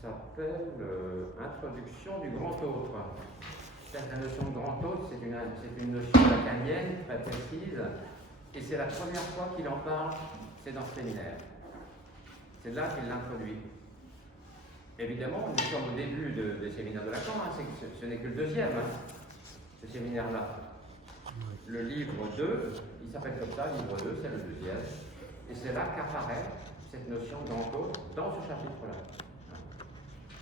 s'appelle Introduction du grand autre. La notion de grand autre, c'est une notion lacanienne très précise, et c'est la première fois qu'il en parle, c'est dans ce séminaire. C'est là qu'il l'introduit. Évidemment, nous sommes au début des séminaires de Lacan, hein, ce n'est que le deuxième, hein, ce séminaire-là. Le livre 2, il s'appelle comme ça, livre 2, c'est le deuxième, et c'est là qu'apparaît cette notion de grand autre dans ce chapitre-là.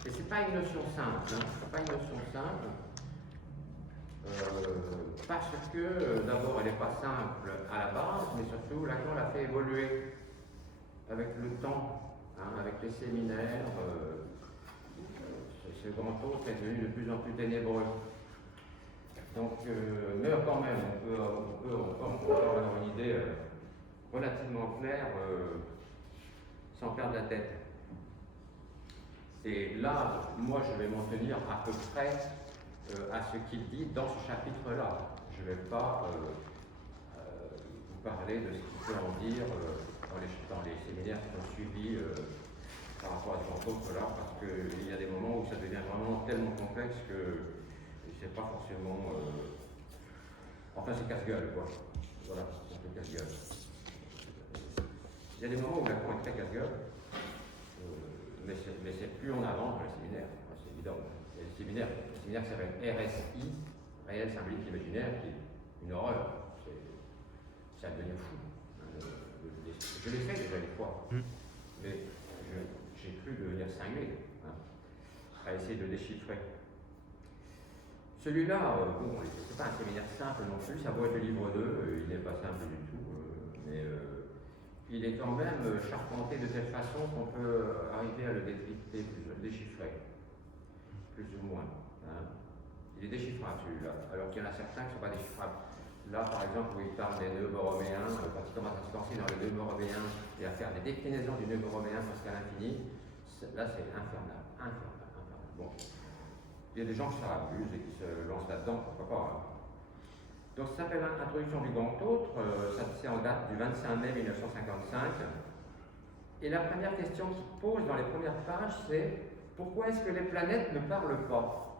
Et ce n'est pas une notion simple, hein, c'est pas une notion simple, parce que d'abord elle n'est pas simple à la base, mais surtout Lacan l'a fait évoluer avec le temps, hein, avec les séminaires. Ce grand autre est devenu de plus en plus ténébreux. Donc, mais quand même, on peut encore avoir une idée relativement claire sans perdre la tête. Et là, moi, je vais m'en tenir à peu près à ce qu'il dit dans ce chapitre-là. Je ne vais pas vous parler de ce qu'il peut en dire dans les séminaires qui ont suivi par rapport à ce grand autre-là, parce qu'il y a des moments où ça devient vraiment tellement complexe que c'est pas forcément. Enfin, c'est casse-gueule, quoi. Voilà, c'est un peu casse-gueule. Il y a des moments où Lacan est très casse-gueule, mais c'est plus on avance dans les séminaires, c'est évident. Et le séminaire qui s'appelle RSI, Réel Symbolique Imaginaire, qui est une horreur. Ça devient fou. Je l'ai fait déjà une fois, mais j'ai cru devenir cinglé, hein, à essayer de déchiffrer. Celui-là, bon, c'est pas un séminaire simple non plus, ça vaut être le livre 2, il n'est pas simple du tout, mais il est quand même charpenté de telle façon qu'on peut arriver à le déchiffrer, plus ou moins. Hein. Il est déchiffrable celui-là, alors qu'il y en a certains qui ne sont pas déchiffrables. Là, par exemple, où il parle des nœuds borroméens, quand il commence à se lancer dans le nœud borroméen et à faire des déclinaisons du nœud borroméen jusqu'à l'infini, là c'est infernal. Bon. Il y a des gens qui s'abusent et qui se lancent là-dedans, pourquoi pas. Hein. Donc ça s'appelle Introduction du grand autre, c'est en date du 25 mai 1955. Et la première question qu'il pose dans les premières pages, c'est pourquoi est-ce que les planètes ne parlent pas?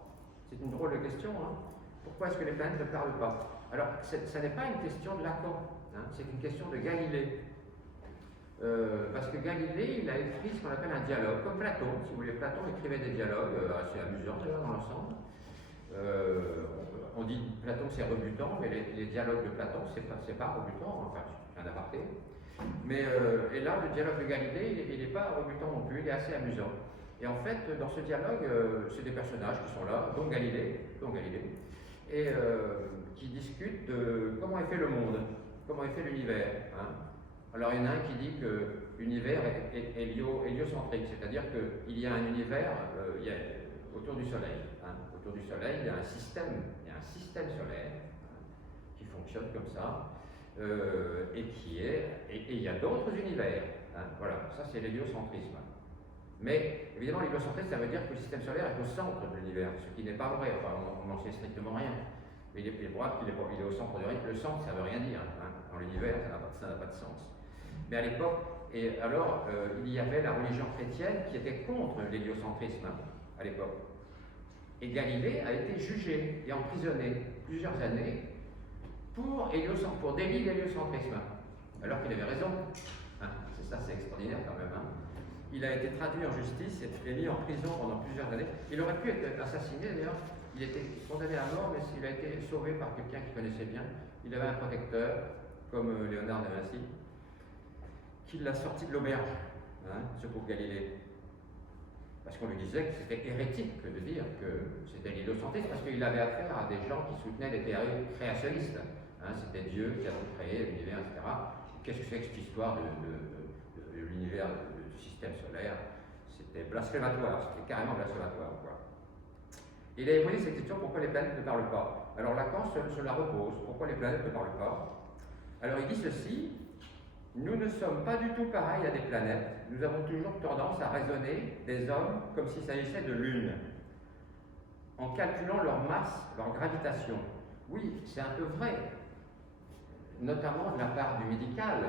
C'est une drôle de question, hein. Pourquoi est-ce que les planètes ne parlent pas? Alors, ce n'est pas une question de Lacan, hein, c'est une question de Galilée. Parce que Galilée, il a écrit ce qu'on appelle un dialogue, comme Platon, si vous voulez. Platon écrivait des dialogues assez amusants d'ailleurs dans l'ensemble. On dit Platon c'est rebutant, mais les dialogues de Platon c'est pas rebutant, enfin c'est un aparté. Mais et là le dialogue de Galilée il n'est pas rebutant non plus, il est assez amusant. Et en fait dans ce dialogue c'est des personnages qui sont là, dont Galilée, et qui discutent de comment est fait le monde, comment est fait l'univers. Hein. Alors il y en a un qui dit que l'univers est héliocentrique, c'est-à-dire qu'il y a un univers autour du Soleil. Hein. Autour du Soleil, il y a un système solaire qui fonctionne comme ça, et il y a d'autres univers. Hein. Voilà, ça c'est l'héliocentrisme. Mais évidemment, l'héliocentrisme, ça veut dire que le système solaire est au centre de l'univers, ce qui n'est pas vrai. Enfin, on n'en sait strictement rien. Mais il est probable qu'il est au centre de rien. Le centre, ça ne veut rien dire. Hein. Dans l'univers, ça n'a pas de sens. Mais à l'époque, et alors, il y avait la religion chrétienne qui était contre l'héliocentrisme, hein, à l'époque. Et Galilée a été jugé et emprisonné plusieurs années pour délit d'héliocentrisme, alors qu'il avait raison. Hein. C'est extraordinaire quand même. Hein. Il a été traduit en justice et mis en prison pendant plusieurs années. Il aurait pu être assassiné d'ailleurs. Il était condamné à mort, mais il a été sauvé par quelqu'un qu'il connaissait bien. Il avait un protecteur, comme Léonard de Vinci, qui l'a sorti de l'auberge, hein, ce pauvre Galilée. Parce qu'on lui disait que c'était hérétique de dire que c'était l'héliocentrisme, parce qu'il avait affaire à des gens qui soutenaient des théories créationnistes. Hein, c'était Dieu qui a tout créé, l'univers, etc. Qu'est-ce que c'est que cette histoire de l'univers, du système solaire? C'était blasphématoire, c'était carrément blasphématoire. Quoi. Il avait posé cette question, pourquoi les planètes ne parlent pas? Alors Lacan se la repose, pourquoi les planètes ne parlent pas? Alors il dit ceci: nous ne sommes pas du tout pareils à des planètes. Nous avons toujours tendance à raisonner des hommes comme s'il s'agissait de lune, en calculant leur masse, leur gravitation. Oui, c'est un peu vrai, notamment de la part du médical.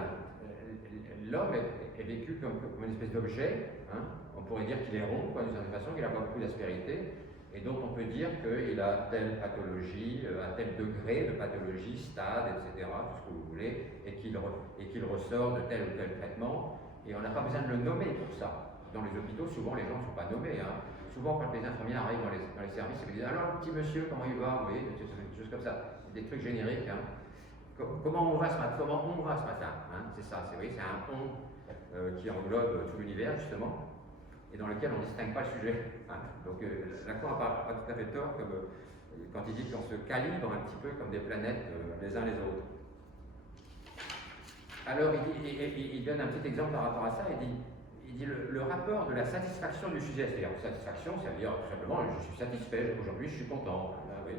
l'homme est vécu comme une espèce d'objet, hein. On pourrait dire qu'il est rond, d'une certaine façon, qu'il n'a pas beaucoup d'aspérité, et donc on peut dire qu'il a telle pathologie, un tel degré de pathologie, stade, etc., tout ce que vous voulez, et qu'il ressort de tel ou tel traitement, et on n'a pas besoin de le nommer pour ça. Dans les hôpitaux, souvent les gens ne sont pas nommés, hein. Souvent quand les infirmières arrivent dans les services, ils disent alors petit monsieur, comment il va, oui, des choses comme ça, des trucs génériques, hein. Comment on va ce matin, hein, c'est ça, c'est un on qui englobe tout l'univers justement, et dans lequel on ne distingue pas le sujet, hein. Donc Lacan n'a pas tout à fait tort quand il dit qu'on se calibre un petit peu comme des planètes les uns les autres. Alors il donne un petit exemple par rapport à ça, il dit le rapport de la satisfaction du sujet, c'est-à-dire satisfaction, ça veut dire tout simplement je suis satisfait, aujourd'hui je suis content. Là, oui.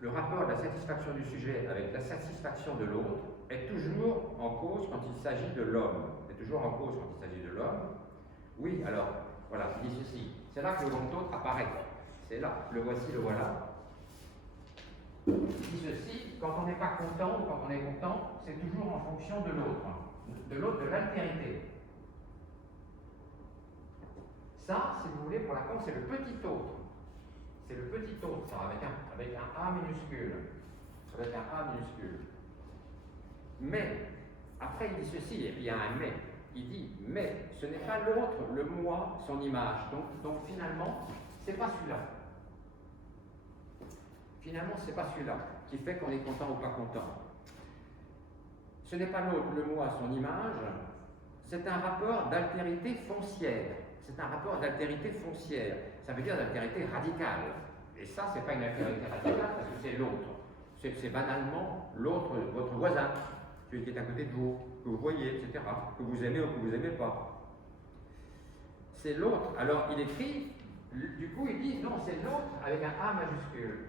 Le rapport de la satisfaction du sujet avec la satisfaction de l'autre est toujours en cause quand il s'agit de l'homme. Est toujours en cause quand il s'agit de l'homme. Oui, alors, voilà, il dit ceci. C'est là que le grand autre apparaît. C'est là, le voici, le voilà. Il dit ceci, quand on n'est pas content ou quand on est content, c'est toujours en fonction de l'autre, de l'altérité. Ça, si vous voulez, pour Lacan, c'est le petit autre. C'est le petit autre, ça, avec un A minuscule. Avec un A minuscule. Mais, après il dit ceci, et puis il y a un mais. Il dit, mais ce n'est pas l'autre, le moi, son image. Donc finalement, c'est pas celui-là. Finalement, c'est pas celui-là qui fait qu'on est content ou pas content. Ce n'est pas l'autre, le moi, son image. C'est un rapport d'altérité foncière. C'est un rapport d'altérité foncière. Ça veut dire d'altérité radicale. Et ça, c'est pas une altérité radicale parce que c'est l'autre. C'est banalement l'autre, votre voisin, celui qui est à côté de vous, que vous voyez, etc., que vous aimez ou que vous n'aimez pas. C'est l'autre. Alors, il écrit, du coup, il dit, non, c'est l'autre avec un A majuscule.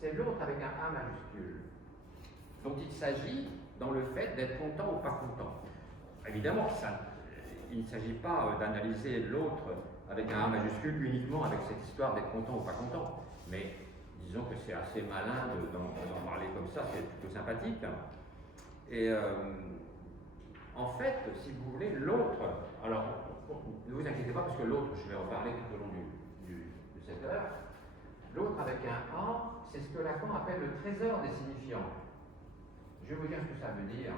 C'est l'autre avec un A majuscule. Donc, il s'agit dans le fait d'être content ou pas content. Évidemment, il ne s'agit pas d'analyser l'autre avec un A majuscule uniquement avec cette histoire d'être content ou pas content. Mais disons que c'est assez malin d'en parler comme ça, c'est plutôt sympathique. Et en fait, si vous voulez, l'autre, alors ne vous inquiétez pas parce que l'autre, je vais en parler tout au long de cette heure, l'autre avec un A, c'est ce que Lacan appelle le trésor des signifiants. Je vais vous dire ce que ça veut dire.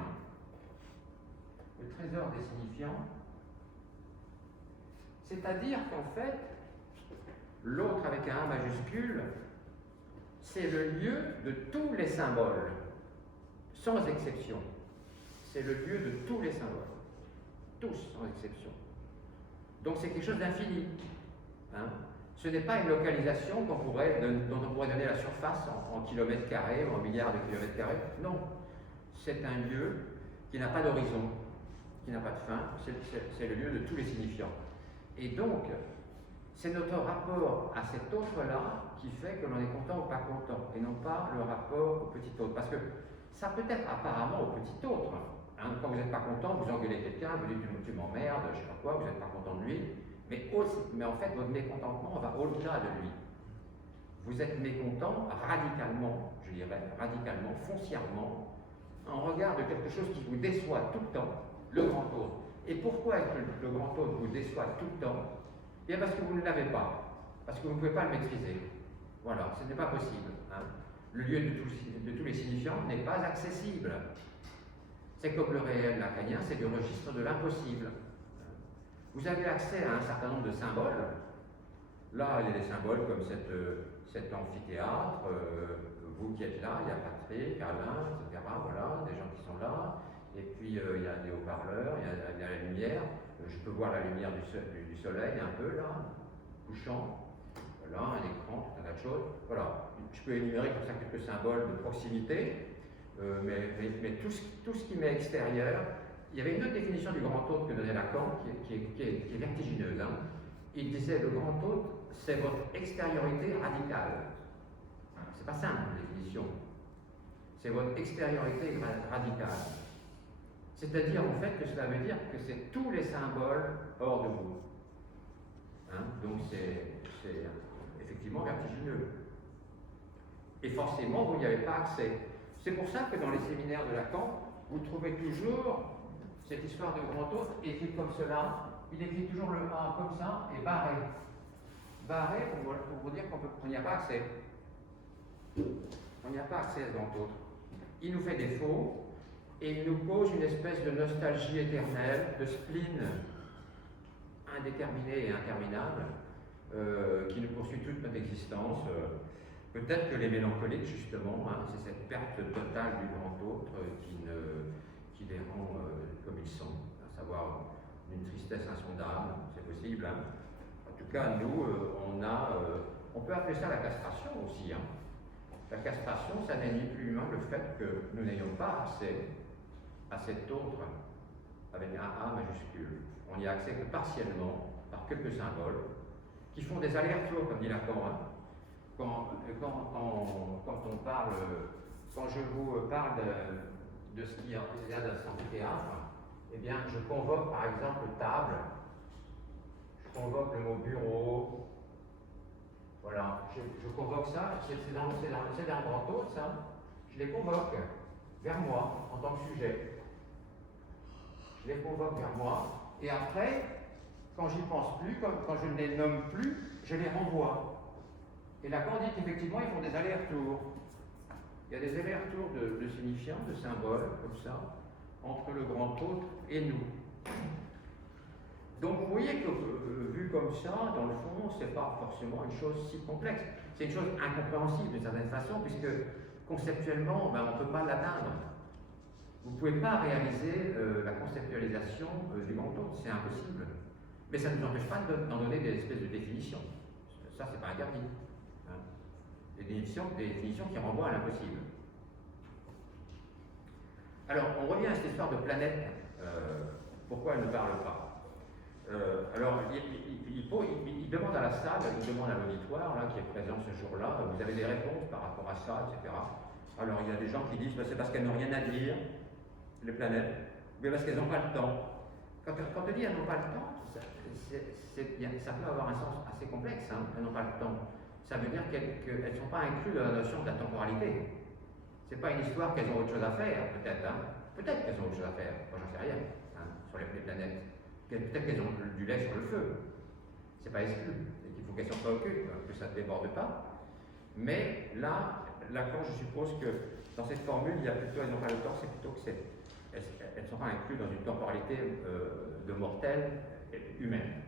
Le trésor des signifiants, c'est-à-dire qu'en fait, l'autre avec un A majuscule, c'est le lieu de tous les symboles, sans exception. C'est le lieu de tous les symboles, tous sans exception. Donc c'est quelque chose d'infini. Hein. Ce n'est pas une localisation dont on pourrait donner la surface en kilomètres carrés ou en milliards de kilomètres carrés. Non, c'est un lieu qui n'a pas d'horizon, qui n'a pas de fin, c'est le lieu de tous les signifiants. Et donc, c'est notre rapport à cet autre-là qui fait que l'on est content ou pas content, et non pas le rapport au petit autre. Parce que ça peut être apparemment au petit autre. Hein. Quand vous n'êtes pas content, vous engueulez quelqu'un, vous dites tu m'emmerdes, je ne sais pas quoi, vous n'êtes pas content de lui, mais en fait, votre mécontentement va au-delà de lui. Vous êtes mécontent radicalement, je dirais, radicalement, foncièrement, en regard de quelque chose qui vous déçoit tout le temps, le grand autre. Et pourquoi est-ce que le grand autre vous déçoit tout le temps? Bien parce que vous ne l'avez pas, parce que vous ne pouvez pas le maîtriser. Voilà, ce n'est pas possible. Hein. Le lieu de tous les signifiants n'est pas accessible. C'est comme le réel lacanien, c'est du registre de l'impossible. Vous avez accès à un certain nombre de symboles. Là, il y a des symboles comme cet amphithéâtre, vous qui êtes là, il y a Patrick, Alain, etc. Voilà, des gens qui sont là. Et puis il y a des haut-parleurs, il y a la lumière. Je peux voir la lumière du soleil un peu là, couchant. Voilà, un écran, tout un tas de choses. Voilà, je peux énumérer comme ça quelques symboles de proximité, mais tout ce qui m'est extérieur. Il y avait une autre définition du grand autre que donnait Lacan qui est vertigineuse. Hein. Il disait le grand autre, c'est votre extériorité radicale. C'est pas simple une définition. C'est votre extériorité radicale. C'est-à-dire en fait que cela veut dire que c'est tous les symboles hors de vous. Hein? Donc c'est effectivement vertigineux. Et forcément, vous n'y avez pas accès. C'est pour ça que dans les séminaires de Lacan, vous trouvez toujours cette histoire de grand autre écrite comme cela. Il écrit toujours le A comme ça et barré. Barré pour vous dire qu'on n'y a pas accès. On n'y a pas accès à ce grand autre. Il nous fait défaut et il nous cause une espèce de nostalgie éternelle, de spleen indéterminé et interminable qui nous poursuit toute notre existence. Peut-être que les mélancoliques, justement, c'est cette perte totale du grand autre qui les rend comme ils sont, à savoir une tristesse insondable, c'est possible. En tout cas, nous, on peut appeler ça la castration aussi. La castration, ça n'est ni plus humain le fait que nous n'ayons pas accès à cet autre avec un A majuscule. On n'y a accès que partiellement, par quelques symboles, qui font des allers-retours, comme dit Lacan. Quand on parle, quand je vous parle de ce qu'il y a dans cet amphithéâtre, eh bien, je convoque par exemple table, je convoque le mot bureau, voilà, je convoque ça, c'est dans le grand autre, ça, je les convoque vers moi en tant que sujet. Je les convoque vers moi, et après, quand j'y pense plus, quand je ne les nomme plus, je les renvoie. Et Lacan dit qu'effectivement, ils font des allers-retours. Il y a des allers-retours de signifiants, de symboles, comme ça, entre le grand autre et nous. Donc vous voyez que, vu comme ça, dans le fond, ce n'est pas forcément une chose si complexe. C'est une chose incompréhensible d'une certaine façon, puisque conceptuellement, on ne peut pas l'atteindre. Vous ne pouvez pas réaliser la conceptualisation du grand autre, c'est impossible. Mais ça ne nous empêche pas d'en donner des espèces de définitions. Ça, c'est pas interdit. Des définitions qui renvoient à l'impossible. Alors, on revient à cette histoire de planète. Pourquoi elle ne parle pas? Alors, il demande à la salle, il demande à l'auditoire, là, qui est présent ce jour-là, vous avez des réponses par rapport à ça, etc. Alors, il y a des gens qui disent, c'est parce qu'elles n'ont rien à dire, les planètes, mais parce qu'elles n'ont pas le temps. Quand on dit elles n'ont pas le temps, ça peut avoir un sens assez complexe, elles n'ont pas le temps. Ça veut dire qu'elles ne sont pas incluses dans la notion de la temporalité. Ce n'est pas une histoire qu'elles ont autre chose à faire, peut-être. Peut-être qu'elles ont autre chose à faire, moi j'en sais rien, sur les planètes. Peut-être qu'elles ont du lait sur le feu. C'est pas exclu. Et qu'il faut qu'elles s'en préoccupent, que ça ne déborde pas. Mais là, Lacan, je suppose que dans cette formule, il y a plutôt, elles n'ont pas le temps, c'est plutôt que elles ne sont pas incluses dans une temporalité de mortels humaine.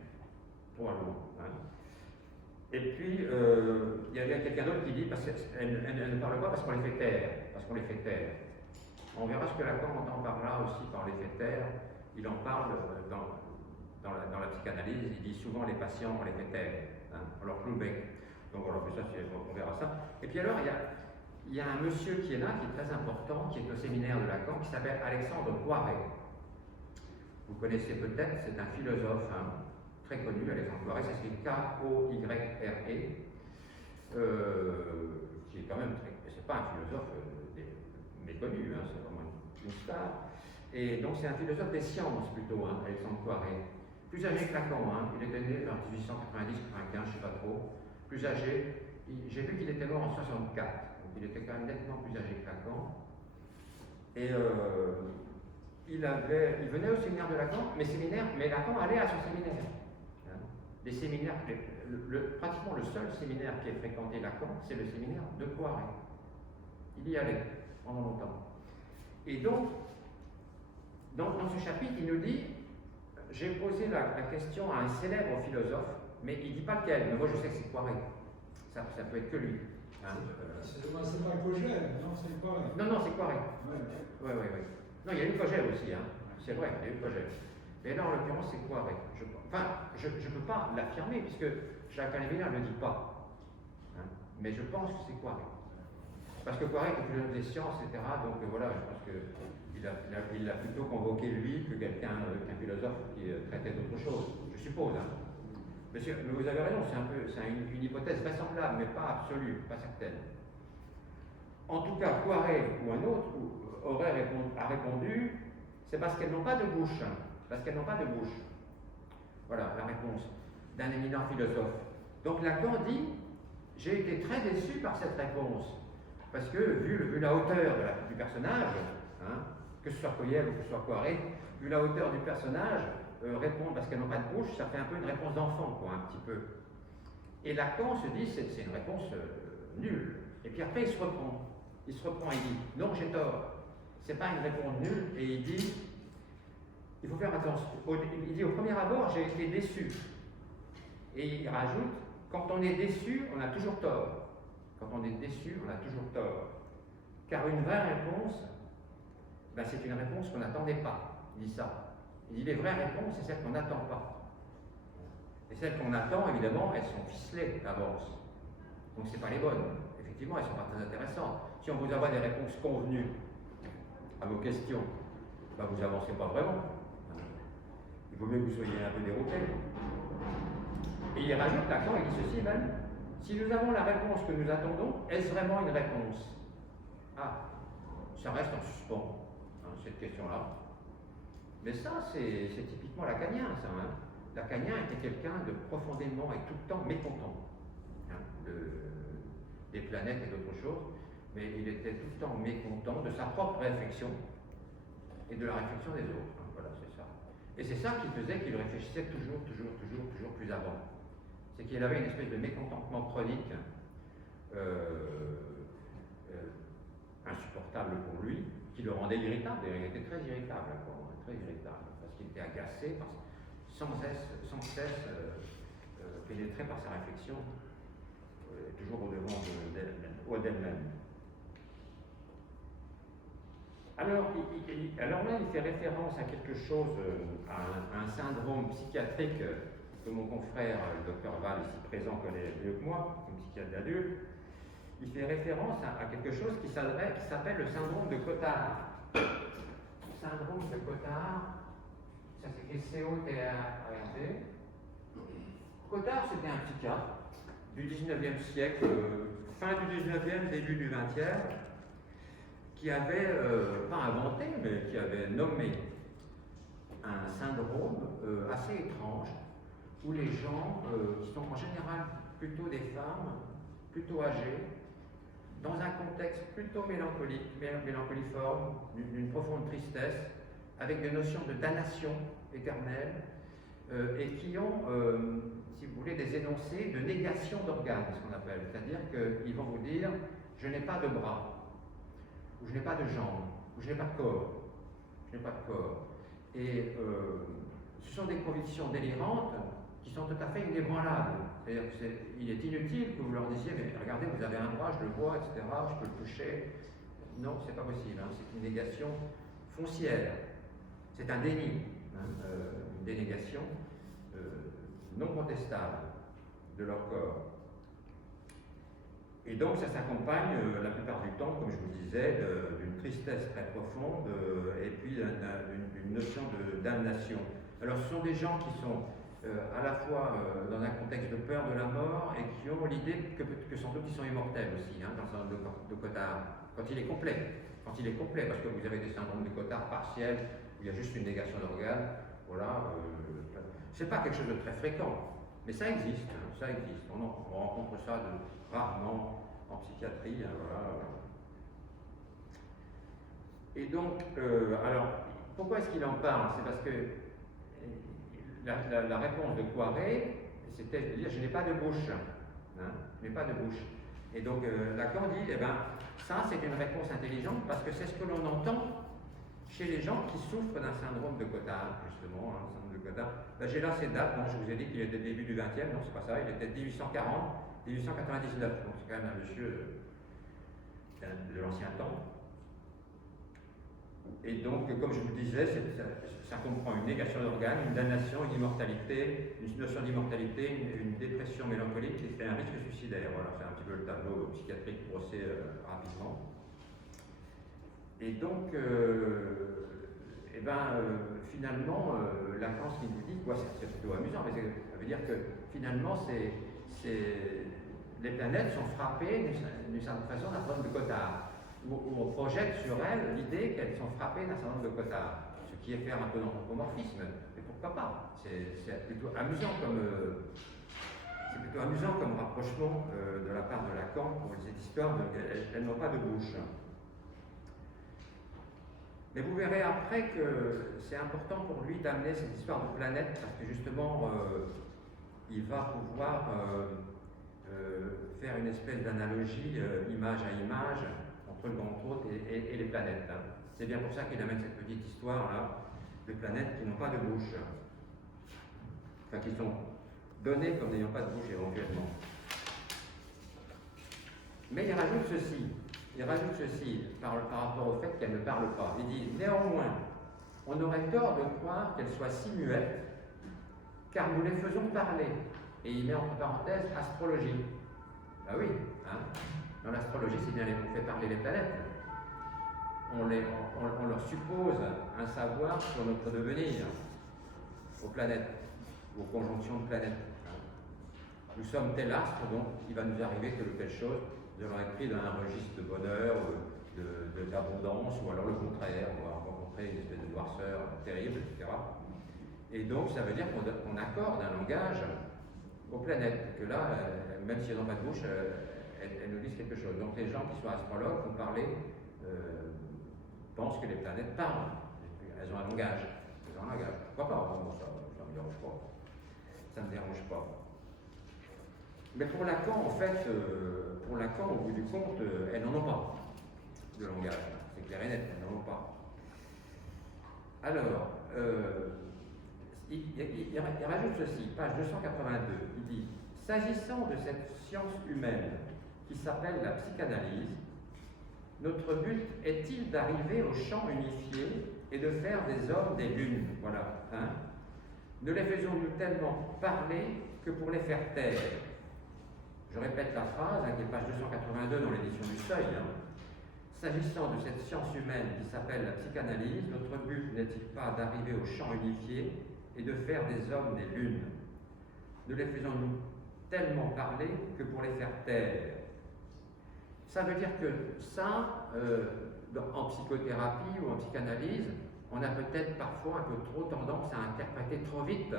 Pour un moment. Et puis, il y a quelqu'un d'autre qui dit, parce qu'elle ne parle pas parce qu'on les fait taire, On verra ce que Lacan entend par là aussi, par les fait taire. Il en parle dans la psychanalyse, il dit souvent les patients, on les fait taire, on leur cloue le bec. Donc voilà, ça, on verra ça. Et puis alors, il y a un monsieur qui est là, qui est très important, qui est au séminaire de Lacan, qui s'appelle Alexandre Poiret. Vous connaissez peut-être, c'est un philosophe très connu, Alexandre Poiret, ça s'écrit K-O-Y-R-E, qui est quand même c'est pas un philosophe méconnu, c'est vraiment une star. Et donc c'est un philosophe des sciences plutôt, Alexandre Poiret. Plus âgé que Lacan, il était né en 1890-95, je ne sais pas trop. Plus âgé, j'ai vu qu'il était mort en 64, donc il était quand même nettement plus âgé que Lacan. Et il venait au séminaire de Lacan, mais Lacan allait à son séminaire. Les séminaires, pratiquement le seul séminaire qui est fréquenté Lacan, c'est le séminaire de Poiret. Il y allait pendant longtemps. Et donc, dans ce chapitre, il nous dit, j'ai posé la question à un célèbre philosophe, mais il ne dit pas lequel, mais moi je sais que c'est Poiret. Ça peut être que lui. C'est pas Cogel, non, c'est Poiret. Non, c'est Poiret. Oui. Non, il y a une Cogel aussi, c'est vrai, il y a une Cogel. Mais là, en l'occurrence, c'est Poiret. Je ne peux pas l'affirmer, puisque Jacques Canavilla ne le dit pas. Mais je pense que c'est Poiret. Parce que Poiret est philosophe des sciences, etc. Donc voilà, je pense qu'il a plutôt convoqué lui que qu'un philosophe qui traitait d'autre chose, je suppose. Mais vous avez raison, c'est une hypothèse vraisemblable, mais pas absolue, pas certaine. En tout cas, Poiret ou un autre a répondu, c'est parce qu'elles n'ont pas de bouche. Parce qu'elles n'ont pas de bouche. Voilà la réponse d'un éminent philosophe. Donc Lacan dit, j'ai été très déçu par cette réponse. Parce que, vu la hauteur du personnage, hein, que ce soit Koyev ou que ce soit Poiré, vu la hauteur du personnage, répondre parce qu'elles n'ont pas de bouche, ça fait un peu une réponse d'enfant, quoi, un petit peu. Et Lacan se dit, c'est une réponse nulle. Et puis après, il se reprend. Il dit, non, j'ai tort. C'est pas une réponse nulle. Et il dit, il faut faire attention. Il dit, au premier abord, j'ai été déçu. Et il rajoute, quand on est déçu, on a toujours tort. Quand on est déçu, on a toujours tort. Car une vraie réponse, ben, c'est une réponse qu'on n'attendait pas. Il dit ça. Il dit, les vraies réponses, c'est celles qu'on n'attend pas. Et celles qu'on attend, évidemment, elles sont ficelées d'avance. Donc ce n'est pas les bonnes. Effectivement, elles ne sont pas très intéressantes. Si on vous envoie des réponses convenues à vos questions, ben vous n'avancez pas vraiment. Il vaut mieux que vous soyez un peu dérouté. Et il rajoute, Lacan, il dit ceci même, si nous avons la réponse que nous attendons, est-ce vraiment une réponse? Ah, ça reste en suspens, hein, cette question-là. Mais ça, c'est typiquement lacanien, ça. Hein. Lacanien était quelqu'un de profondément et tout le temps mécontent, hein, des planètes et d'autres choses, mais il était tout le temps mécontent de sa propre réflexion et de la réflexion des autres. Hein, voilà, c'est ça. Et c'est ça qui faisait qu'il réfléchissait toujours plus avant. C'est qu'il avait une espèce de mécontentement chronique, insupportable pour lui, qui le rendait irritable. Il était très irritable, très irritable, parce qu'il était agacé, sans cesse pénétré par sa réflexion, toujours au-devant d'elle-même. Alors là, il fait référence à quelque chose, à un syndrome psychiatrique que mon confrère, le docteur Val, ici présent, connaît mieux que moi, comme psychiatre d'adulte. Il fait référence à quelque chose qui s'appelle le syndrome de Cotard. Le syndrome de Cotard, ça s'écrit C-O-T-A-R-D. Cotard, c'était un psychiatre du 19e siècle, fin du 19e, début du 20e, qui avait, pas inventé, mais qui avait nommé un syndrome assez étrange, où les gens, qui sont en général plutôt des femmes, plutôt âgées, dans un contexte plutôt mélancoliforme, d'une profonde tristesse, avec des notions de damnation éternelle, et qui ont, si vous voulez, des énoncés de négation d'organes, ce qu'on appelle. C'est-à-dire qu'ils vont vous dire, je n'ai pas de bras, ou je n'ai pas de jambes, ou je n'ai pas de corps. Je n'ai pas de corps. Et ce sont des convictions délirantes qui sont tout à fait inébranlables. C'est-à-dire qu'il est inutile que vous leur disiez, mais regardez, vous avez un bras, je le vois, etc., je peux le toucher. Non, c'est pas possible. Hein. C'est une négation foncière. C'est un déni, hein, une dénégation non contestable de leur corps. Et donc ça s'accompagne la plupart du temps, comme je vous disais, d'une tristesse très profonde et puis d'une notion de damnation. Alors ce sont des gens qui sont à la fois dans un contexte de peur de la mort et qui ont l'idée que sans doute ils sont immortels aussi, hein, dans le syndrome de Cotard, quand il est complet. Quand il est complet, parce que vous avez des syndromes de Cotard partiels, où il y a juste une négation d'organes, voilà, c'est pas quelque chose de très fréquent, mais ça existe, hein, ça existe. On rencontre ça rarement en psychiatrie, hein, voilà. Et donc, alors, pourquoi est-ce qu'il en parle? C'est parce que la réponse de Poiré, c'était de dire je n'ai pas de bouche, hein, je n'ai pas de bouche. Et donc Lacan dit, eh ben, ça c'est une réponse intelligente parce que c'est ce que l'on entend chez les gens qui souffrent d'un syndrome de Cotard, justement, hein, syndrome de Cotard. Là, j'ai là ces dates, donc je vous ai dit qu'il était début du 20e, non c'est pas ça, il était 1840, 1899, donc c'est quand même un monsieur de l'ancien temps. Et donc, comme je vous le disais, ça comprend une négation d'organes, une damnation, une immortalité, une notion d'immortalité, une dépression mélancolique et c'est un risque suicidaire. Voilà, c'est un petit peu le tableau psychiatrique brossé rapidement. Et donc, finalement, Lacan, ce qu'il nous dit, quoi, c'est plutôt amusant, mais ça veut dire que finalement, les planètes sont frappées d'une certaine façon d'un syndrome de Cotard. Où on projette sur elles l'idée qu'elles sont frappées d'un syndrome de Cotard, ce qui est faire un peu d'anthropomorphisme, mais pourquoi pas? C'est plutôt amusant c'est plutôt amusant comme rapprochement de la part de Lacan pour cette histoire elles n'ont pas de bouche. Mais vous verrez après que c'est important pour lui d'amener cette histoire de planète parce que justement il va pouvoir faire une espèce d'analogie image à image entre le grand hôte et les planètes. Hein. C'est bien pour ça qu'il amène cette petite histoire là de planètes qui n'ont pas de bouche, enfin qui sont données comme n'ayant pas de bouche éventuellement. Mais il rajoute ceci par rapport au fait qu'elle ne parle pas. Il dit néanmoins, on aurait tort de croire qu'elle soit si muette, car nous les faisons parler. Et il met entre parenthèses astrologie. Ah oui, hein. Dans l'astrologie, c'est bien on fait parler les planètes. On leur suppose un savoir sur notre devenir aux planètes, aux conjonctions de planètes. Nous sommes tel astre, donc il va nous arriver telle ou telle chose. Nous allons être pris dans un registre de bonheur, d'abondance, ou alors le contraire, on va rencontrer une espèce de noirceur terrible, etc. Et donc ça veut dire qu'on accorde un langage aux planètes, que là, même si elles n'ont pas de bouche, elles nous disent quelque chose. Donc les gens qui sont astrologues vont parler, pensent que les planètes parlent. Elles ont un langage. Pourquoi pas? Bon, ça ne me dérange pas. Ça ne me dérange pas. Mais pour Lacan, en fait, au bout du compte, elles n'en ont pas de langage. C'est clair et net, elles n'en ont pas. Alors, il rajoute ceci, page 282, il dit « S'agissant de cette science humaine qui s'appelle la psychanalyse, notre but est-il d'arriver au champ unifié et de faire des hommes des lunes ?» Voilà. Hein. Ne les faisons-nous tellement parler que pour les faire taire? Je répète la phrase, qui est page 282 dans l'édition du Seuil. Hein. S'agissant de cette science humaine qui s'appelle la psychanalyse, notre but n'est-il pas d'arriver au champ unifié et de faire des hommes des lunes? Ne les faisons-nous tellement parler que pour les faire taire? Ça veut dire que ça, en psychothérapie ou en psychanalyse, on a peut-être parfois un peu trop tendance à interpréter trop vite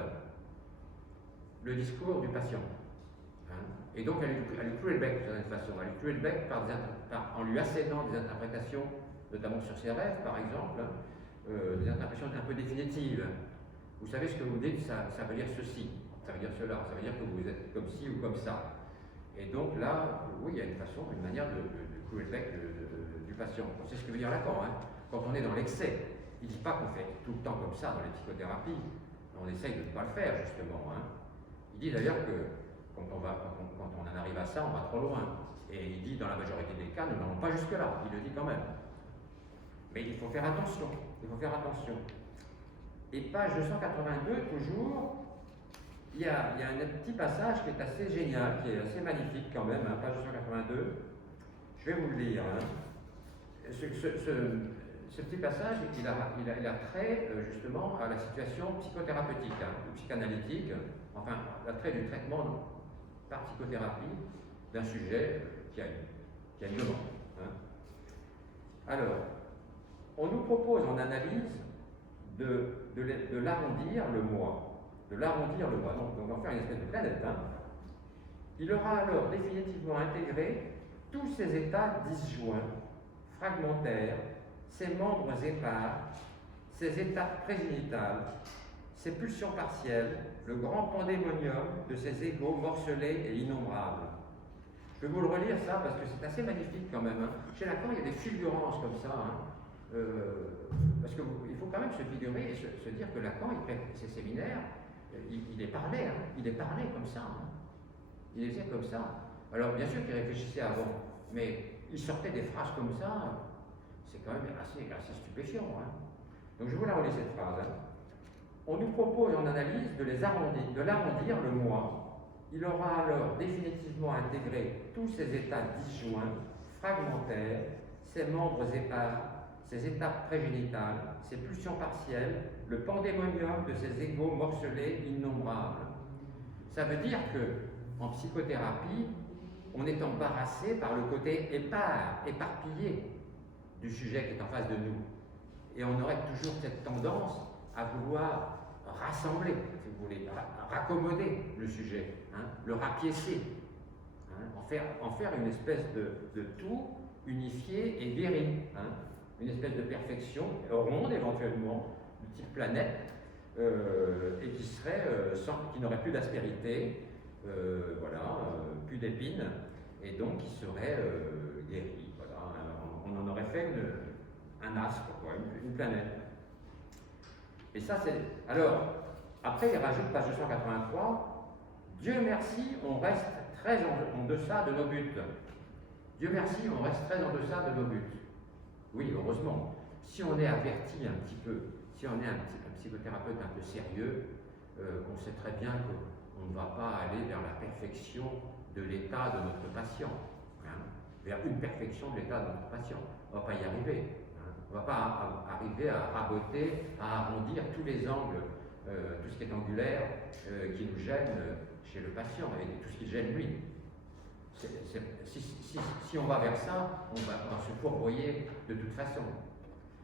le discours du patient. Hein. Et donc à lui clouer le bec d'une certaine façon, à lui clouer le bec en lui assénant des interprétations, notamment sur ses rêves par exemple, des interprétations un peu définitives. Vous savez ce que vous dites, ça veut dire ceci, ça veut dire cela, ça veut dire que vous êtes comme ci ou comme ça. Et donc là, oui, il y a une manière de clouer le bec du patient. C'est ce que veut dire Lacan. Hein. Quand on est dans l'excès, il ne dit pas qu'on fait tout le temps comme ça dans les psychothérapies. On essaye de ne pas le faire justement. Hein. Il dit d'ailleurs que quand on en arrive à ça, on va trop loin. Et il dit dans la majorité des cas, nous n'allons pas jusque-là. Il le dit quand même. Mais il faut faire attention. Il faut faire attention. Et page 282, toujours, il y a un petit passage qui est assez génial, qui est assez magnifique quand même, hein, page 282. Je vais vous le lire. Hein. Ce petit passage, il a trait justement à la situation psychothérapeutique, hein, ou psychanalytique, enfin, la trait du traitement par psychothérapie d'un sujet qui a une demande. Hein. Alors, on nous propose en analyse de l'arrondir le moi. De l'arrondir le moi. Donc, on va en faire une espèce de planète. Hein. Il aura alors définitivement intégré tous ces états disjoints, fragmentaires, ces membres épars, ces étapes prégénitales, ces pulsions partielles, le grand pandémonium de ces égos morcelés et innombrables. Je vais vous le relire ça parce que c'est assez magnifique quand même. Hein. Chez Lacan, il y a des fulgurances comme ça. Hein. Parce qu'il faut quand même se figurer et se dire que Lacan, il fait ses séminaires, il est parlé, hein. Il est parlé comme ça. Hein. Il les faisait comme ça. Alors bien sûr qu'il réfléchissait avant, mais il sortait des phrases comme ça, c'est quand même assez stupéfiant. Hein. Donc je vous la relis cette phrase. Hein. On nous propose en analyse de l'arrondir le moi. Il aura alors définitivement intégré tous ces états disjoints, fragmentaires, ces membres épars, ces étapes prégénitales, ces pulsions partielles, le pandémonium de ces égos morcelés innombrables. Ça veut dire que en psychothérapie, on est embarrassé par le côté épars, éparpillé du sujet qui est en face de nous. Et on aurait toujours cette tendance à vouloir rassembler. voulez, raccommoder le sujet, hein, le rapiécer, hein, en faire une espèce de tout unifié et guéri, hein, une espèce de perfection ronde éventuellement, de type planète, et qui serait qui n'aurait plus d'aspérité, plus d'épines, et donc qui serait guéri. Voilà, on en aurait fait un astre, quoi, une planète. Et ça, c'est. Alors, après, il rajoute, page 283, Dieu merci, on reste très en deçà de nos buts. Dieu merci, on reste très en deçà de nos buts. Oui, heureusement. Si on est averti un petit peu, si on est un psychothérapeute un peu sérieux, on sait très bien qu'on ne va pas aller vers la perfection de l'état de notre patient, hein, vers une perfection de l'état de notre patient. On ne va pas y arriver. Hein. On ne va pas arriver à raboter, à arrondir tous les angles, tout ce qui est angulaire, qui nous gêne chez le patient et tout ce qui gêne lui. Si on va vers ça, on va se fourvoyer de toute façon.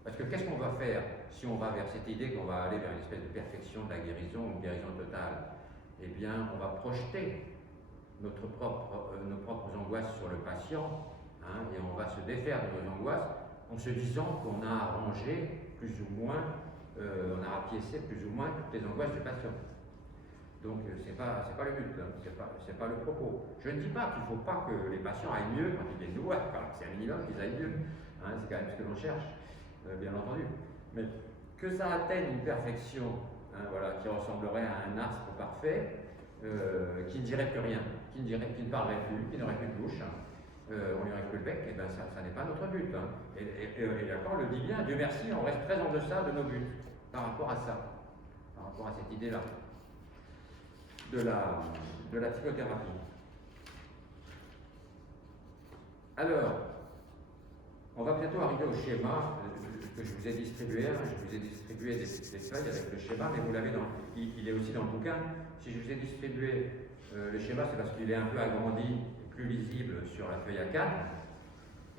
Parce que qu'est-ce qu'on va faire si on va vers cette idée qu'on va aller vers une espèce de perfection de la guérison, une guérison totale? Eh bien, on va projeter nos propres angoisses sur le patient, hein, et on va se défaire de nos angoisses en se disant qu'on a arrangé plus ou moins, on a rapiécé plus ou moins toutes les angoisses du patient. Donc, c'est pas le but, hein, c'est pas le propos. Je ne dis pas qu'il ne faut pas que les patients aillent mieux quand ils viennent nous voir, c'est un minimum qu'ils aillent mieux, hein, c'est quand même ce que l'on cherche, bien entendu. Mais que ça atteigne une perfection, hein, voilà, qui ressemblerait à un astre parfait, qui ne dirait plus rien, qui ne parlerait plus, qui n'aurait plus de bouche, hein, on lui aurait plus le bec, et bien ça n'est pas notre but. Hein. Et l'accord le dit bien, Dieu merci, on reste très en deçà de nos buts, par rapport à ça, par rapport à cette idée-là. De la psychothérapie. Alors, on va bientôt arriver au schéma que je vous ai distribué. Hein. Je vous ai distribué des feuilles avec le schéma, mais vous l'avez il est aussi dans le bouquin. Si je vous ai distribué le schéma, c'est parce qu'il est un peu agrandi, plus lisible sur la feuille A4,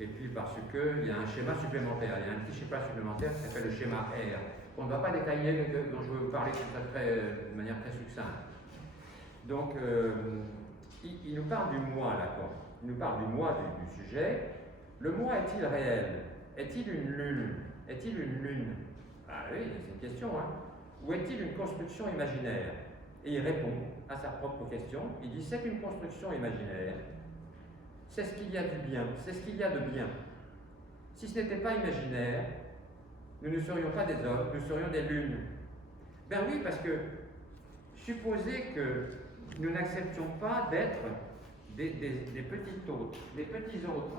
et puis parce qu'il y a un schéma supplémentaire. Il y a un petit schéma supplémentaire qui s'appelle le schéma R, qu'on ne va pas détailler, mais dont je vais vous parler de manière très succincte. Donc, il nous parle du moi, là, quoi. Il nous parle du moi du sujet. Le moi est-il réel? Est-il une lune? Est-il une lune? Ah oui, c'est une question, hein. Ou est-il une construction imaginaire? Et il répond à sa propre question. Il dit, c'est une construction imaginaire. C'est ce qu'il y a du bien. C'est ce qu'il y a de bien. Si ce n'était pas imaginaire, nous ne serions pas des hommes, nous serions des lunes. Ben oui, parce que supposez que nous n'acceptions pas d'être des petits autres, des petits autres.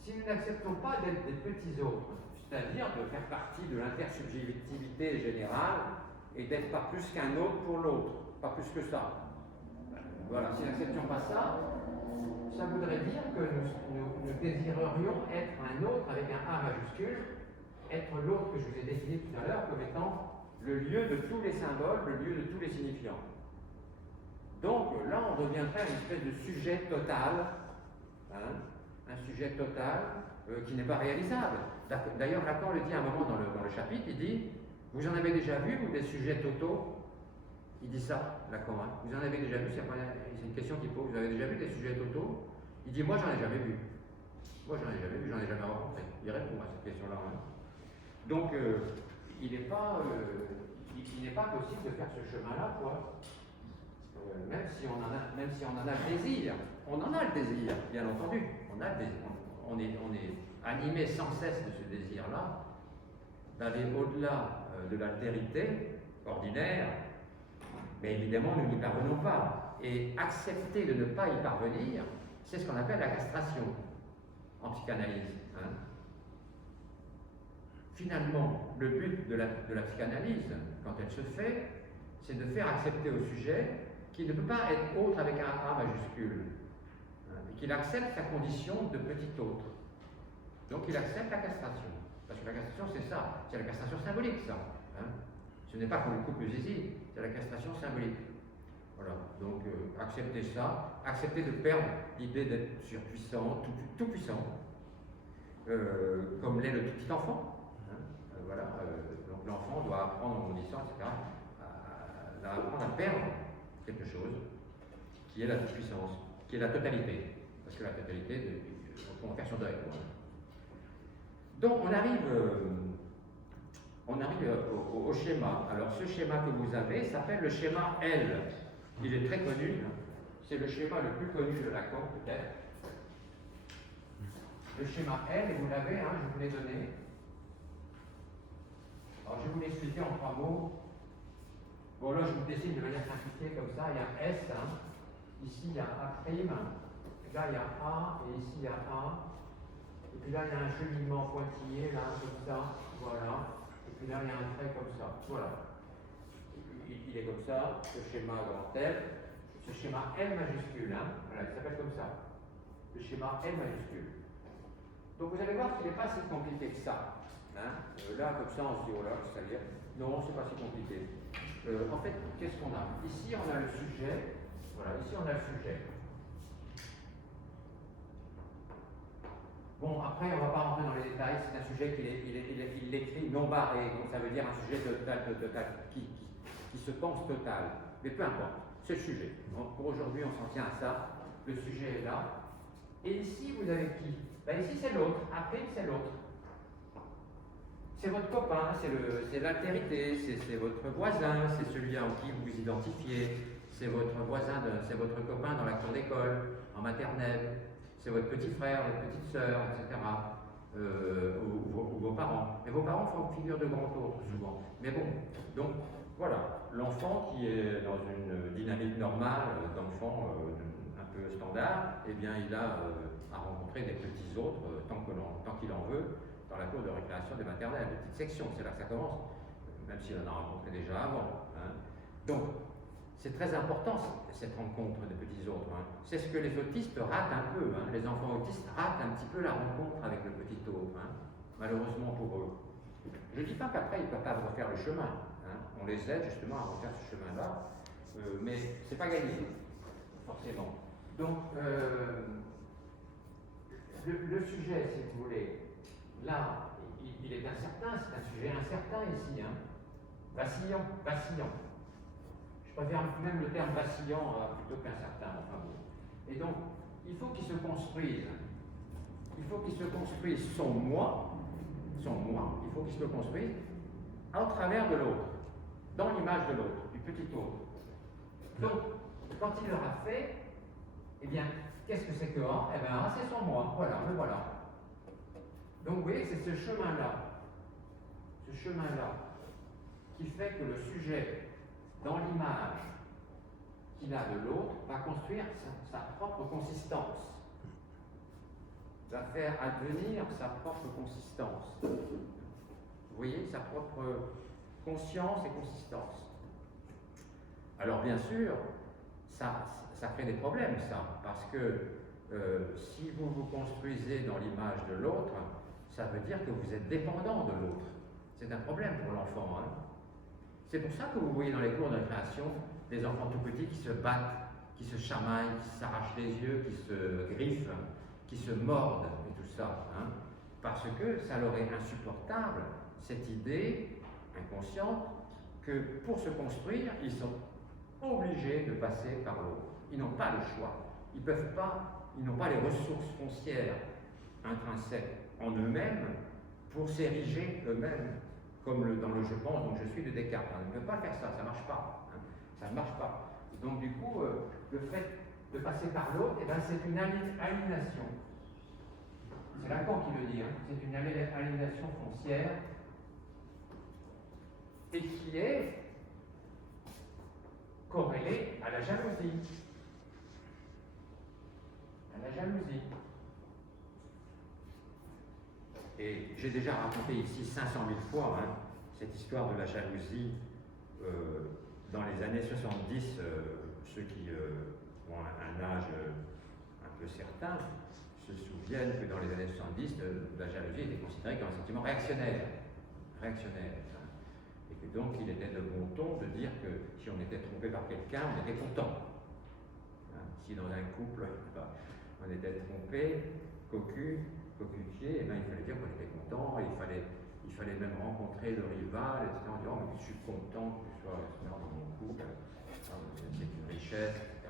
Si nous n'acceptons pas d'être des petits autres, c'est-à-dire de faire partie de l'intersubjectivité générale et d'être pas plus qu'un autre pour l'autre, pas plus que ça. Voilà, si nous n'acceptions pas ça, ça voudrait dire que nous désirerions être un autre avec un A majuscule, être l'autre que je vous ai défini tout à l'heure comme étant le lieu de tous les symboles, le lieu de tous les signifiants. Donc là, on reviendrait à une espèce de sujet total, hein, un sujet total qui n'est pas réalisable. D'ailleurs, Lacan le dit à un moment dans le chapitre, il dit, vous en avez déjà vu, vous, des sujets totaux? Il dit ça, Lacan, hein. Vous en avez déjà vu, c'est une question qu'il pose, vous avez déjà vu des sujets totaux? Il dit, moi j'en ai jamais vu. Moi j'en ai jamais vu, j'en ai jamais rencontré. Il répond à cette question-là. Hein. Donc, il n'est pas possible de faire ce chemin-là, quoi. Même si on en a le désir. On en a le désir, bien entendu. On est animé sans cesse de ce désir-là, d'aller au-delà de l'altérité ordinaire, mais évidemment, nous n'y parvenons pas. Et accepter de ne pas y parvenir, c'est ce qu'on appelle la castration en psychanalyse. Hein. Finalement, le but de la psychanalyse, quand elle se fait, c'est de faire accepter au sujet qu'il ne peut pas être autre avec un A majuscule, hein, et qu'il accepte sa condition de petit autre. Donc il accepte la castration. Parce que la castration, c'est ça, c'est la castration symbolique, ça. Hein. Ce n'est pas qu'on lui coupe le zizi, c'est la castration symbolique. Voilà, donc accepter ça, accepter de perdre l'idée d'être surpuissant, tout puissant, comme l'est le tout petit enfant. Donc l'enfant doit apprendre en grandissant, etc., apprendre à perdre quelque chose qui est la toute-puissance, qui est la totalité. Parce que la totalité, on va faire son deuil. Donc on arrive au schéma. Alors ce schéma que vous avez s'appelle le schéma L. Il est très connu. C'est le schéma le plus connu de Lacan, peut-être. Le schéma L, et vous l'avez, je vous l'ai donné. Alors je vais vous l'expliquer en 3 mots. Bon, là je vous dessine de manière simplifiée comme ça. Il y a S, ici il y a A', là il y a A, et ici il y a A. Et puis là il y a un cheminement pointillé, là, comme ça, voilà. Et puis là il y a un trait comme ça, voilà. Il est comme ça, ce schéma grand L. Ce schéma L majuscule, voilà, il s'appelle comme ça. Le schéma L majuscule. Donc vous allez voir qu'il n'est pas si compliqué que ça. Là, comme ça, on se dit, oh là, c'est à dire. Non, c'est pas si compliqué. En fait, qu'est-ce qu'on a? Ici, on a le sujet. Voilà, ici, on a le sujet. Bon, après, on ne va pas rentrer dans les détails. C'est un sujet qu'il l'écrit non barré. Donc, ça veut dire un sujet total, qui se pense total. Mais peu importe, c'est le sujet. Donc, pour aujourd'hui, on s'en tient à ça. Le sujet est là. Et ici, vous avez qui? Ben, ici, c'est l'autre. Après, c'est l'autre. C'est votre copain, c'est l'altérité, c'est votre voisin, c'est celui en qui vous vous identifiez, c'est votre voisin, c'est votre copain dans la cour d'école, en maternelle, c'est votre petit frère, votre petite sœur, etc. Ou vos parents. Et vos parents font figure de grand autre souvent. Mais bon, donc voilà, l'enfant qui est dans une dynamique normale d'enfant un peu standard, eh bien il a à rencontrer des petits autres tant qu'il en veut, dans la cour de récréation des maternelles, des petites sections, c'est là que ça commence, même s'il en a rencontré déjà avant. Donc, c'est très important cette rencontre des petits autres. C'est ce que les autistes ratent un peu. Les enfants autistes ratent un petit peu la rencontre avec le petit autre, malheureusement pour eux. Je ne dis pas qu'après ils ne peuvent pas refaire le chemin. On les aide justement à refaire ce chemin-là, mais ce n'est pas gagné, forcément. Donc, le sujet, si vous voulez, là, il est incertain, c'est un sujet incertain ici. Vacillant. Je préfère même le terme vacillant plutôt qu'incertain. Enfin bon. Et donc, il faut qu'il se construise. Il faut qu'il se construise son moi, il faut qu'il se construise au travers de l'autre, dans l'image de l'autre, du petit autre. Donc, quand il l'aura fait, eh bien, qu'est-ce que c'est que A? Eh bien, A, c'est son moi. Voilà, le voilà. Donc vous voyez que c'est ce chemin-là qui fait que le sujet, dans l'image qu'il a de l'autre, va construire sa propre consistance, va faire advenir sa propre consistance. Vous voyez, sa propre conscience et consistance. Alors bien sûr, ça crée des problèmes, ça, parce que si vous vous construisez dans l'image de l'autre, ça veut dire que vous êtes dépendant de l'autre. C'est un problème pour l'enfant. C'est pour ça que vous voyez dans les cours de récréation des enfants tout petits qui se battent, qui se chamaillent, qui s'arrachent les yeux, qui se griffent, qui se mordent et tout ça. Parce que ça leur est insupportable, cette idée inconsciente que pour se construire, ils sont obligés de passer par l'autre. Ils n'ont pas le choix. Ils n'ont pas les ressources foncières intrinsèques en eux-mêmes pour s'ériger eux-mêmes, comme dans le je pense, donc je suis de Descartes. Ils ne peuvent pas faire ça, ça ne marche pas. Ça ne marche pas. Donc du coup, le fait de passer par l'autre, c'est une aliénation. C'est Lacan qui le dit, c'est une aliénation foncière et qui est corrélée à la jalousie. Et j'ai déjà raconté ici 500 000 fois cette histoire de la jalousie dans les années 70. Ceux qui ont un âge un peu certain se souviennent que dans les années 70, la jalousie était considérée comme un sentiment réactionnaire. Et que donc il était de bon ton de dire que si on était trompé par quelqu'un, on était content. Si dans un couple, on était trompé, cocu, cocufié, il fallait dire qu'on était content, il fallait même rencontrer le rival, etc. En disant, mais je suis content que tu sois dans mon couple, c'est une richesse, etc.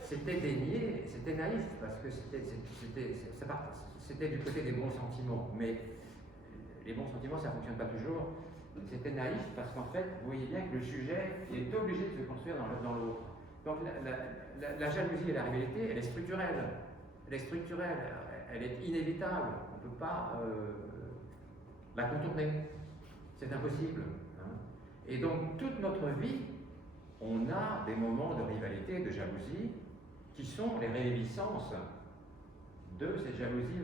C'était dénié, c'était naïf, parce que c'était du côté des bons sentiments, mais les bons sentiments, ça ne fonctionne pas toujours. C'était naïf parce qu'en fait, vous voyez bien que le sujet est obligé de se construire dans l'autre. Donc la jalousie et la rivalité, elle est structurelle. Elle est structurelle, elle est inévitable. On ne peut pas la contourner. C'est impossible. Hein. Et donc, toute notre vie, on a des moments de rivalité, de jalousie, qui sont les réviviscences de cette jalousie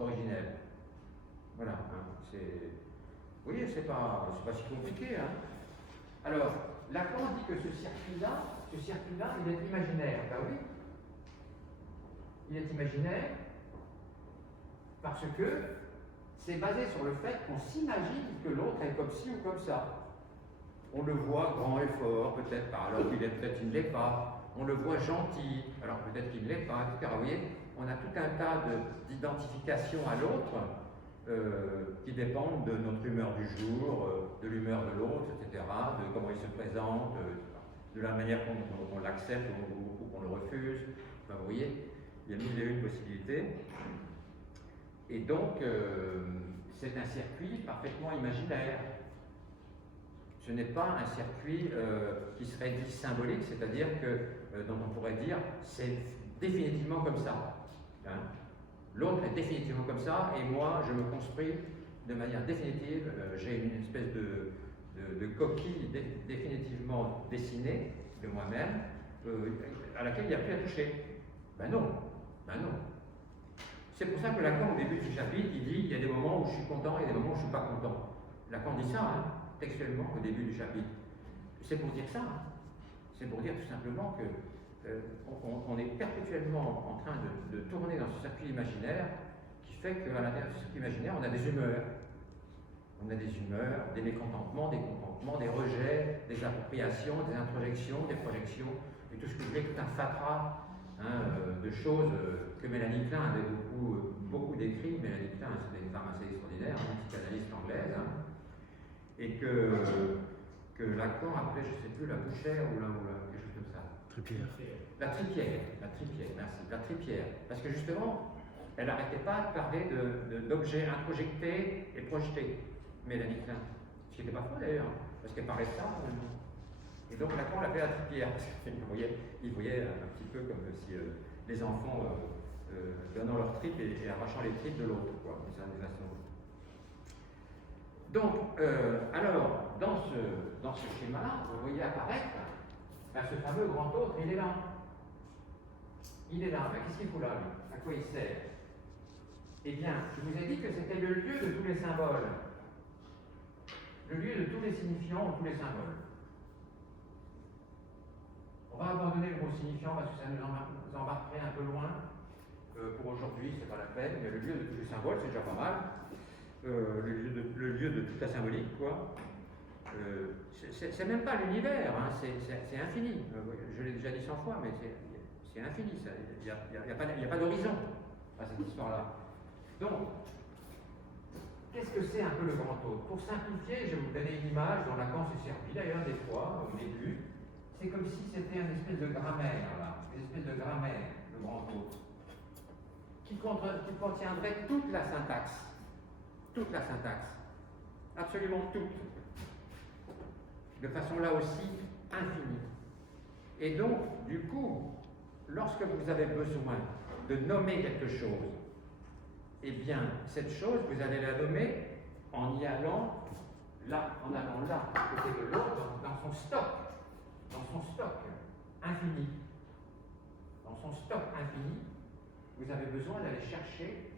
originelle. Voilà. Hein, vous voyez, c'est pas si compliqué. Hein. Alors, Lacan dit que ce circuit-là, il est imaginaire. Ben oui, il est imaginaire parce que c'est basé sur le fait qu'on s'imagine que l'autre est comme ci ou comme ça. On le voit grand et fort, peut-être pas, alors peut-être il ne l'est pas. On le voit gentil, alors peut-être qu'il ne l'est pas, etc. Vous voyez, on a tout un tas d'identifications à l'autre qui dépendent de notre humeur du jour, de l'humeur de l'autre, etc., de comment il se présente, de la manière qu'on l'accepte ou qu'on le refuse. Enfin, vous voyez, il y a mille et une possibilités. Et donc, c'est un circuit parfaitement imaginaire. Ce n'est pas un circuit qui serait dit symbolique, c'est-à-dire que, dont on pourrait dire, c'est définitivement comme ça. Hein. L'autre est définitivement comme ça, et moi, je me construis de manière définitive. J'ai une espèce de coquille définitivement dessinée de moi-même, à laquelle il n'y a plus à toucher. Ben non, ben non. C'est pour ça que Lacan, au début du chapitre, il dit il y a des moments où je suis content et des moments où je ne suis pas content. Lacan dit ça, hein, textuellement, au début du chapitre. C'est pour dire ça. Hein. C'est pour dire tout simplement que on est perpétuellement en train de tourner dans ce circuit imaginaire qui fait qu'à l'intérieur de ce circuit imaginaire, on a des humeurs. On a des humeurs, des mécontentements, des contentements, des rejets, des appropriations, des introjections, des projections, et tout ce que je voulais, tout un fatras de choses que Mélanie Klein avait beaucoup décrit. Mélanie Klein, c'était une femme assez extraordinaire, une psychanalyste anglaise, hein, et que Lacan appelait, je ne sais plus, la bouchère ou quelque chose comme ça. Tripière. La tripière, merci, la tripière. Parce que justement, elle n'arrêtait pas de parler d'objets introjectés et projetés, Mélanie Klein. Ce qui n'était pas faux d'ailleurs, parce qu'elle parlait de ça. Et donc Lacan l'appelait la tripière, parce qu'il voyait un petit peu comme si les enfants donnant leurs tripes et arrachant les tripes de l'autre, quoi, d'une certaine façon. Donc, alors, dans ce schéma-là, vous voyez apparaître ce fameux grand autre, il est là. Il est là, mais qu'est-ce qu'il fout là, lui? À quoi il sert? Eh bien, je vous ai dit que c'était le lieu de tous les symboles, le lieu de tous les signifiants, tous les symboles. On va abandonner le mot signifiant parce que ça nous embarquerait un peu loin. Pour aujourd'hui, c'est pas la peine, mais le lieu de tous les symboles, c'est déjà pas mal. Le lieu de toute la symbolique, quoi. C'est même pas l'univers, hein, c'est infini. Je l'ai déjà dit 100 fois, mais c'est infini. Il n'y a pas d'horizon à cette histoire-là. Donc, qu'est-ce que c'est un peu le grand autre? Pour simplifier, je vais vous donner une image dont Lacan s'est servi d'ailleurs des fois, au début. C'est comme si c'était une espèce de grammaire, là, une espèce de grammaire, le grand autre, qui contiendrait toute la syntaxe, absolument toute, de façon là aussi infinie. Et donc, du coup, lorsque vous avez besoin de nommer quelque chose, eh bien, cette chose, vous allez la nommer en y allant là, à côté de l'autre, dans son stock infini. Dans son stock infini, vous avez besoin d'aller chercher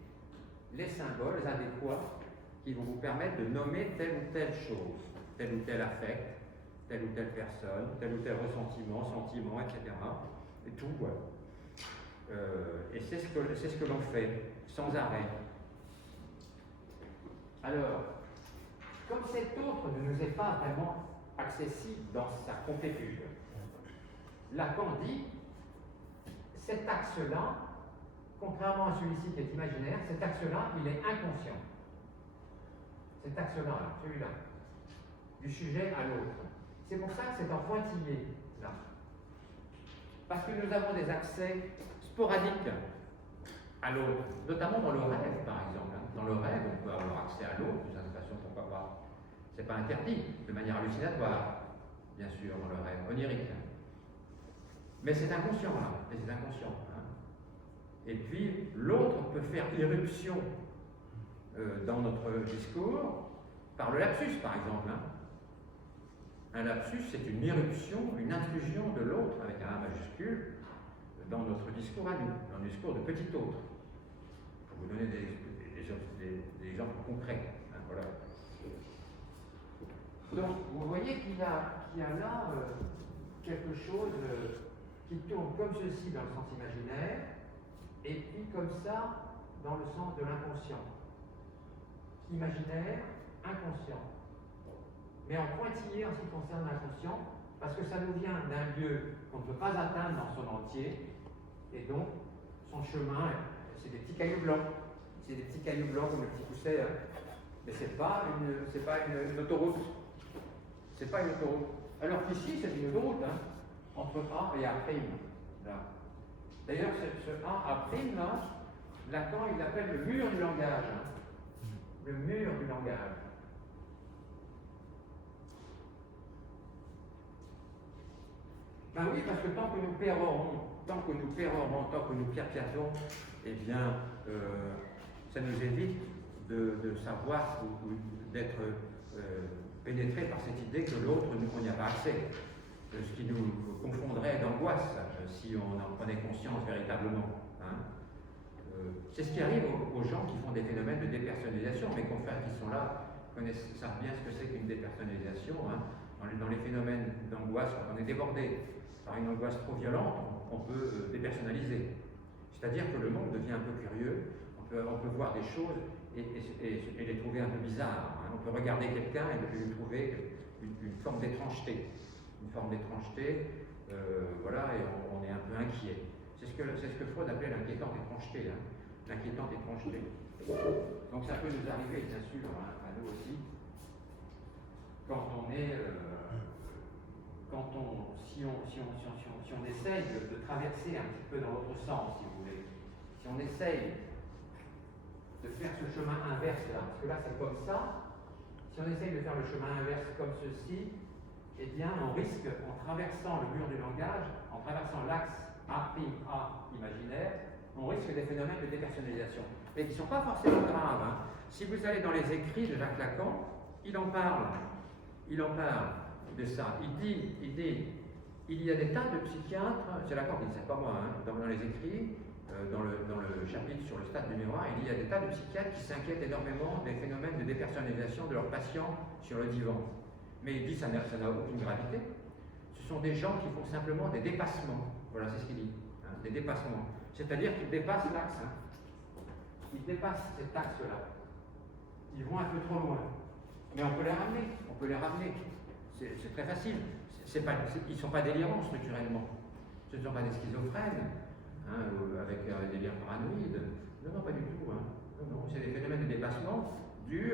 les symboles adéquats qui vont vous permettre de nommer telle ou telle chose, tel ou tel affect, telle ou telle personne, tel ou tel ressentiment, sentiment, etc. Et tout, voilà. Et c'est ce que l'on fait, sans arrêt. Alors, comme cet autre ne nous est pas vraiment accessible dans sa complétude, Lacan dit, cet axe-là, contrairement à celui-ci qui est imaginaire, cet axe-là, il est inconscient. cet axe-là, celui-là, du sujet à l'autre. C'est pour ça que c'est en pointillé, là. Parce que nous avons des accès sporadiques à l'autre, notamment dans le rêve, par exemple. Dans le rêve, on peut avoir accès à l'autre, d'une certaine façon, pourquoi pas. C'est pas interdit, de manière hallucinatoire, bien sûr, dans le rêve, onirique. Mais c'est inconscient, là, et c'est inconscient. Et puis, l'autre peut faire irruption dans notre discours par le lapsus, par exemple. Un lapsus, c'est une irruption, une intrusion de l'autre, avec un A majuscule, dans notre discours à nous, dans le discours de petit autre. Pour vous donner des exemples concrets. Voilà. Donc, vous voyez qu'il y a là quelque chose qui tourne comme ceci dans le sens imaginaire, et puis comme ça dans le sens de l'inconscient. Imaginaire, inconscient. Mais en pointillé en ce qui concerne l'inconscient, parce que ça nous vient d'un lieu qu'on ne peut pas atteindre dans son entier, et donc son chemin, c'est des petits cailloux blancs. C'est des petits cailloux blancs comme le petit pousset, mais c'est pas une autoroute. C'est pas une autoroute. Alors qu'ici, c'est une autoroute, entre A et A'. Là. D'ailleurs, ce A', là, Lacan, il l'appelle le mur du langage. Le mur du langage. Ben oui, parce que tant que nous pérorons, tant que nous piapiatons, eh bien, ça nous évite de savoir ou d'être pénétré par cette idée que l'autre, on n'y a pas accès. Ce qui nous confondrait d'angoisse si on en prenait conscience véritablement. C'est ce qui arrive aux gens qui font des phénomènes de dépersonnalisation. Mes confrères qui sont là savent bien ce que c'est qu'une dépersonnalisation. Dans les phénomènes d'angoisse, quand on est débordé par une angoisse trop violente, on peut dépersonnaliser. C'est-à-dire que le monde devient un peu curieux, on peut voir des choses et les trouver un peu bizarres. On peut regarder quelqu'un et lui trouver une forme d'étrangeté. Une forme d'étrangeté, voilà, et on est un peu inquiet. C'est ce que Freud appelait l'inquiétante étrangeté. L'inquiétante étrangeté. Donc ça peut nous arriver, bien sûr, à nous aussi, quand on est... si on essaye de traverser un petit peu dans l'autre sens, si vous voulez, si on essaye de faire ce chemin inverse là, parce que là c'est comme ça, si on essaye de faire le chemin inverse comme ceci, eh bien on risque, en traversant le mur du langage, en traversant l'axe A' imaginaire, on risque des phénomènes de dépersonnalisation, mais qui ne sont pas forcément graves. Si vous allez dans les écrits de Jacques Lacan, il en parle de ça. Il dit, il y a des tas de psychiatres, c'est Lacan qui dit, c'est pas moi, dans les écrits, dans le chapitre sur le stade numéro 1, il y a des tas de psychiatres qui s'inquiètent énormément des phénomènes de dépersonnalisation de leurs patients sur le divan. Mais il dit ça n'a aucune gravité. Ce sont des gens qui font simplement des dépassements. Voilà, c'est ce qu'il dit. Des dépassements. C'est-à-dire qu'ils dépassent l'axe. Ils dépassent cet axe-là. Ils vont un peu trop loin. Mais on peut les ramener. C'est très facile. Ils ne sont pas délirants structurellement. Ce ne sont pas des schizophrènes, avec des délires paranoïdes. Non, pas du tout. Non, c'est des phénomènes de dépassement dus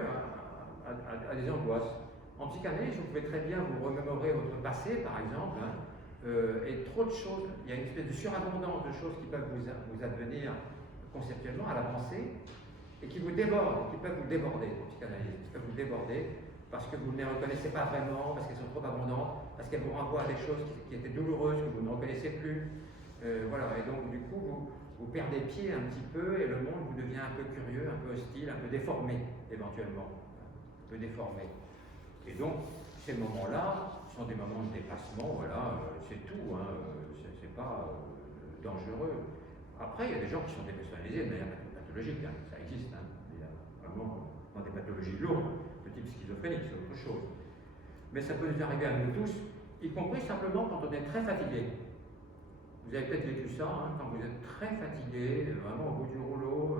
à des angoisses. En psychanalyse, vous pouvez très bien vous remémorer votre passé, par exemple, et trop de choses. Il y a une espèce de surabondance de choses qui peuvent vous advenir conceptuellement à la pensée et qui vous débordent, qui peuvent vous déborder en psychanalyse, qui peuvent vous déborder parce que vous ne les reconnaissez pas vraiment, parce qu'elles sont trop abondantes, parce qu'elles vous renvoient à des choses qui étaient douloureuses, que vous ne reconnaissez plus. Voilà, et donc du coup, vous perdez pied un petit peu et le monde vous devient un peu curieux, un peu hostile, un peu déformé, éventuellement. Un peu déformé. Et donc, ces moments-là sont des moments de déplacement, voilà, c'est tout, c'est pas dangereux. Après, il y a des gens qui sont dépersonnalisés de manière pathologique, ça existe, il y a vraiment dans des pathologies lourdes, de type schizophrénique, c'est autre chose. Mais ça peut nous arriver à nous tous, y compris simplement quand on est très fatigué. Vous avez peut-être vécu ça, quand vous êtes très fatigué, vraiment au bout du rouleau,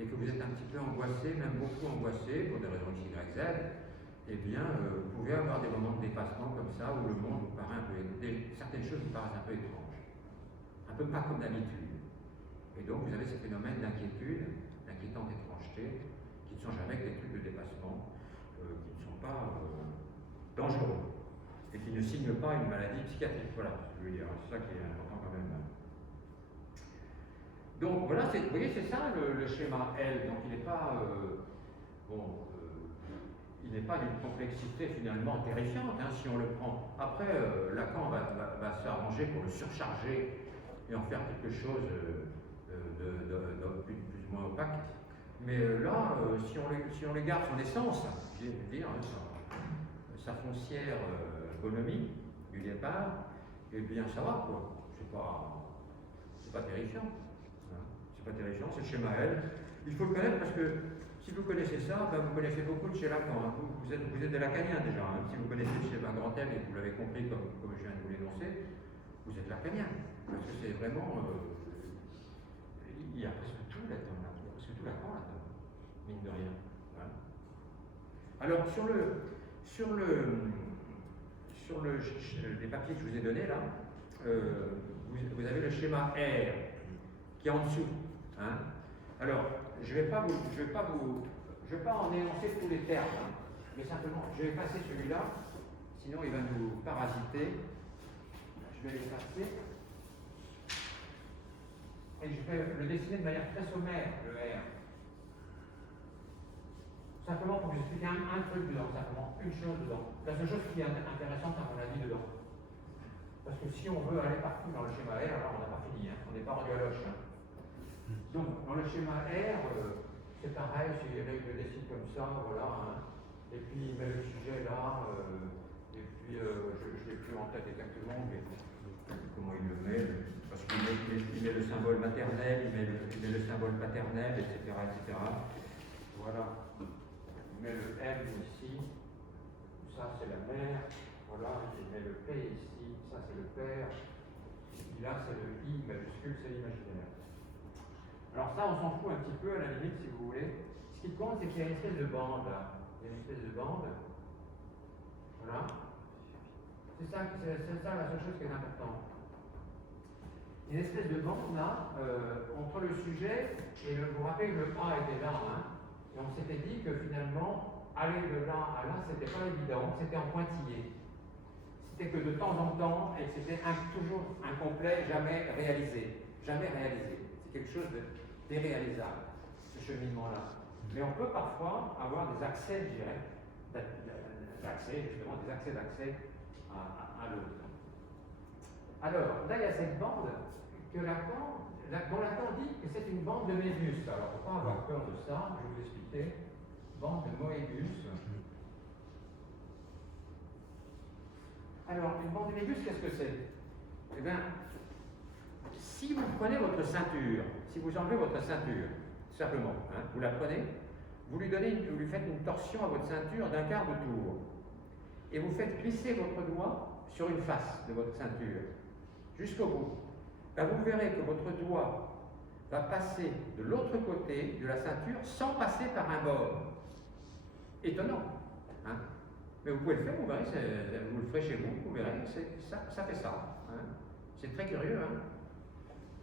et que vous êtes un petit peu angoissé, même beaucoup angoissé, pour des raisons X, Y, Z, eh bien, vous pouvez avoir des moments de dépassement comme ça, où le monde vous paraît un peu... certaines choses vous paraissent un peu étranges, un peu pas comme d'habitude. Et donc, vous avez ces phénomènes d'inquiétude, d'inquiétante étrangeté, qui ne sont jamais que des trucs de dépassement. qui ne sont pas dangereux et qui ne signent pas une maladie psychiatrique. Voilà ce que je veux dire, c'est ça qui est important quand même. Donc voilà, vous voyez, c'est ça le schéma L. Donc il n'est pas, il n'est pas d'une complexité finalement terrifiante hein, si on le prend. Après, Lacan va s'arranger pour le surcharger et en faire quelque chose de plus ou moins opaque. Mais là, si on le garde son essence, je veux dire, sa foncière bonhomie du départ, eh bien ça va quoi. C'est pas terrifiant. Hein. C'est pas terrifiant, c'est le schéma L. Il faut le connaître parce que si vous connaissez ça, ben vous connaissez beaucoup de chez Lacan. Hein. Vous êtes des lacaniens déjà. Hein. Si vous connaissez le schéma grand L et que vous l'avez compris comme je viens de vous l'énoncer, vous êtes lacanien. Parce que c'est vraiment. Il y a presque tout là-dedans. Il y a presque tout Lacan là-dedans. Mine de rien. Hein. Alors, les papiers que je vous ai donnés là, vous avez le schéma R qui est en dessous. Hein. Alors, je ne vais pas en énoncer tous les termes, hein, mais simplement, je vais passer celui-là, sinon il va nous parasiter. Je vais l'effacer. Et je vais le dessiner de manière très sommaire, le R. Simplement pour vous expliquer un truc dedans, simplement une chose dedans. La seule chose qui est intéressante à mon avis dedans. Parce que si on veut aller partout dans le schéma R, alors on n'a pas fini, hein, on n'est pas rendu à l'oche. Hein. Donc dans le schéma R, c'est pareil, c'est Eric le dessine comme ça, voilà. Hein. Et puis il met le sujet là, et puis je ne l'ai plus en tête exactement, mais comment il le met, parce qu'il met le symbole maternel, il met le symbole paternel, etc. etc. Voilà. Il met le M ici, ça c'est la mère, voilà, il met le P ici, ça c'est le père, et puis là c'est le I majuscule, c'est l'imaginaire. Alors ça on s'en fout un petit peu à la limite si vous voulez. Ce qui compte c'est qu'il y a une espèce de bande là, il y a une espèce de bande, voilà. C'est ça la seule chose qui est importante. Une espèce de bande là, entre le sujet et vous vous rappelez que le A était là, hein. Et on s'était dit que finalement, aller de là à là, c'était pas évident, c'était en pointillé. C'était que de temps en temps, et c'était toujours incomplet, jamais réalisé. Jamais réalisé. C'est quelque chose de déréalisable, ce cheminement-là. Mais on peut parfois avoir des accès, je dirais, justement, des accès d'accès à l'autre. Alors, là, il y a cette bande que dont Lacan dit que c'est une bande de Mébius. Alors, il ne faut pas avoir peur de ça, je vais vous expliquer. Bande de Moebius. Alors, une bande de Mébius, qu'est-ce que c'est? Eh bien, si vous prenez votre ceinture, si vous enlevez votre ceinture, simplement, hein, vous la prenez, vous lui faites une torsion à votre ceinture d'un quart de tour, et vous faites glisser votre doigt sur une face de votre ceinture, jusqu'au bout. Ben, vous verrez que votre doigt va passer de l'autre côté de la ceinture sans passer par un bord. Étonnant. Hein? Mais vous pouvez le faire, vous verrez, vous le ferez chez vous, vous verrez, ça fait ça. Hein? C'est très curieux. Hein?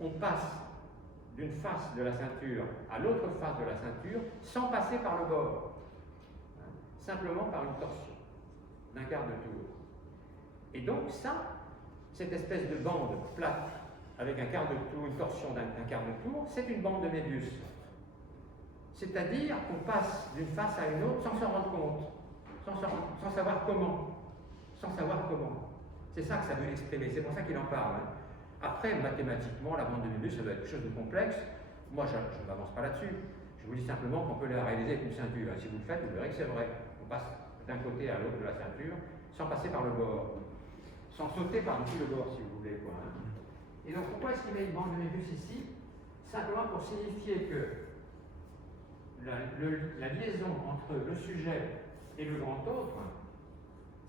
On passe d'une face de la ceinture à l'autre face de la ceinture sans passer par le bord. Hein? Simplement par une torsion d'un quart de tour. Et donc cette espèce de bande plate avec un quart de tour, une torsion d'un quart de tour, c'est une bande de Mébius. C'est-à-dire qu'on passe d'une face à une autre sans s'en rendre compte, sans savoir comment. C'est ça que ça veut exprimer, c'est pour ça qu'il en parle. Hein. Après, mathématiquement, la bande de Mébius, ça doit être quelque chose de complexe. Moi, je ne m'avance pas là-dessus. Je vous dis simplement qu'on peut la réaliser avec une ceinture. Si vous le faites, vous verrez que c'est vrai. On passe d'un côté à l'autre de la ceinture, sans passer par le bord. Sans sauter par-dessus le bord, si vous voulez. Quoi, hein. Et donc, pourquoi est-ce qu'il met une bande de Mébius ici? Simplement pour signifier que la liaison entre le sujet et le grand autre,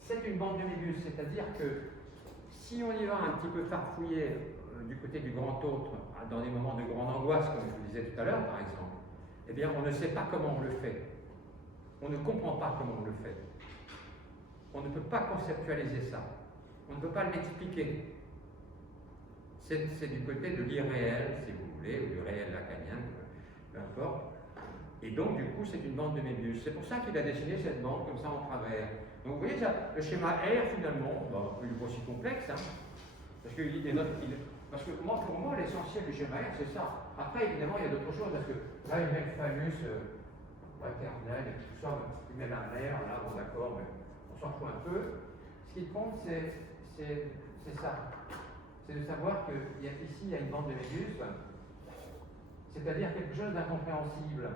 c'est une bande de Mébius. C'est-à-dire que si on y va un petit peu farfouiller du côté du grand autre, dans des moments de grande angoisse, comme je vous disais tout à l'heure, par exemple, eh bien, on ne sait pas comment on le fait. On ne comprend pas comment on le fait. On ne peut pas conceptualiser ça. On ne peut pas l'expliquer. C'est du côté de l'irréel, si vous voulez, ou du réel lacanien, peu importe. Et donc, du coup, c'est une bande de Mébius. C'est pour ça qu'il a dessiné cette bande comme ça en travers. Donc, vous voyez, ça, le schéma R, finalement, il n'est pas aussi complexe, hein, parce que pour moi, l'essentiel du schéma R, c'est ça. Après, évidemment, il y a d'autres choses, parce que là, il met le phallus paternel et tout ça, il met la mère, là, bon, d'accord, mais on s'en fout un peu. Ce qui compte, c'est ça. C'est de savoir qu'ici, il y a une bande de Mébius, c'est-à-dire quelque chose d'incompréhensible,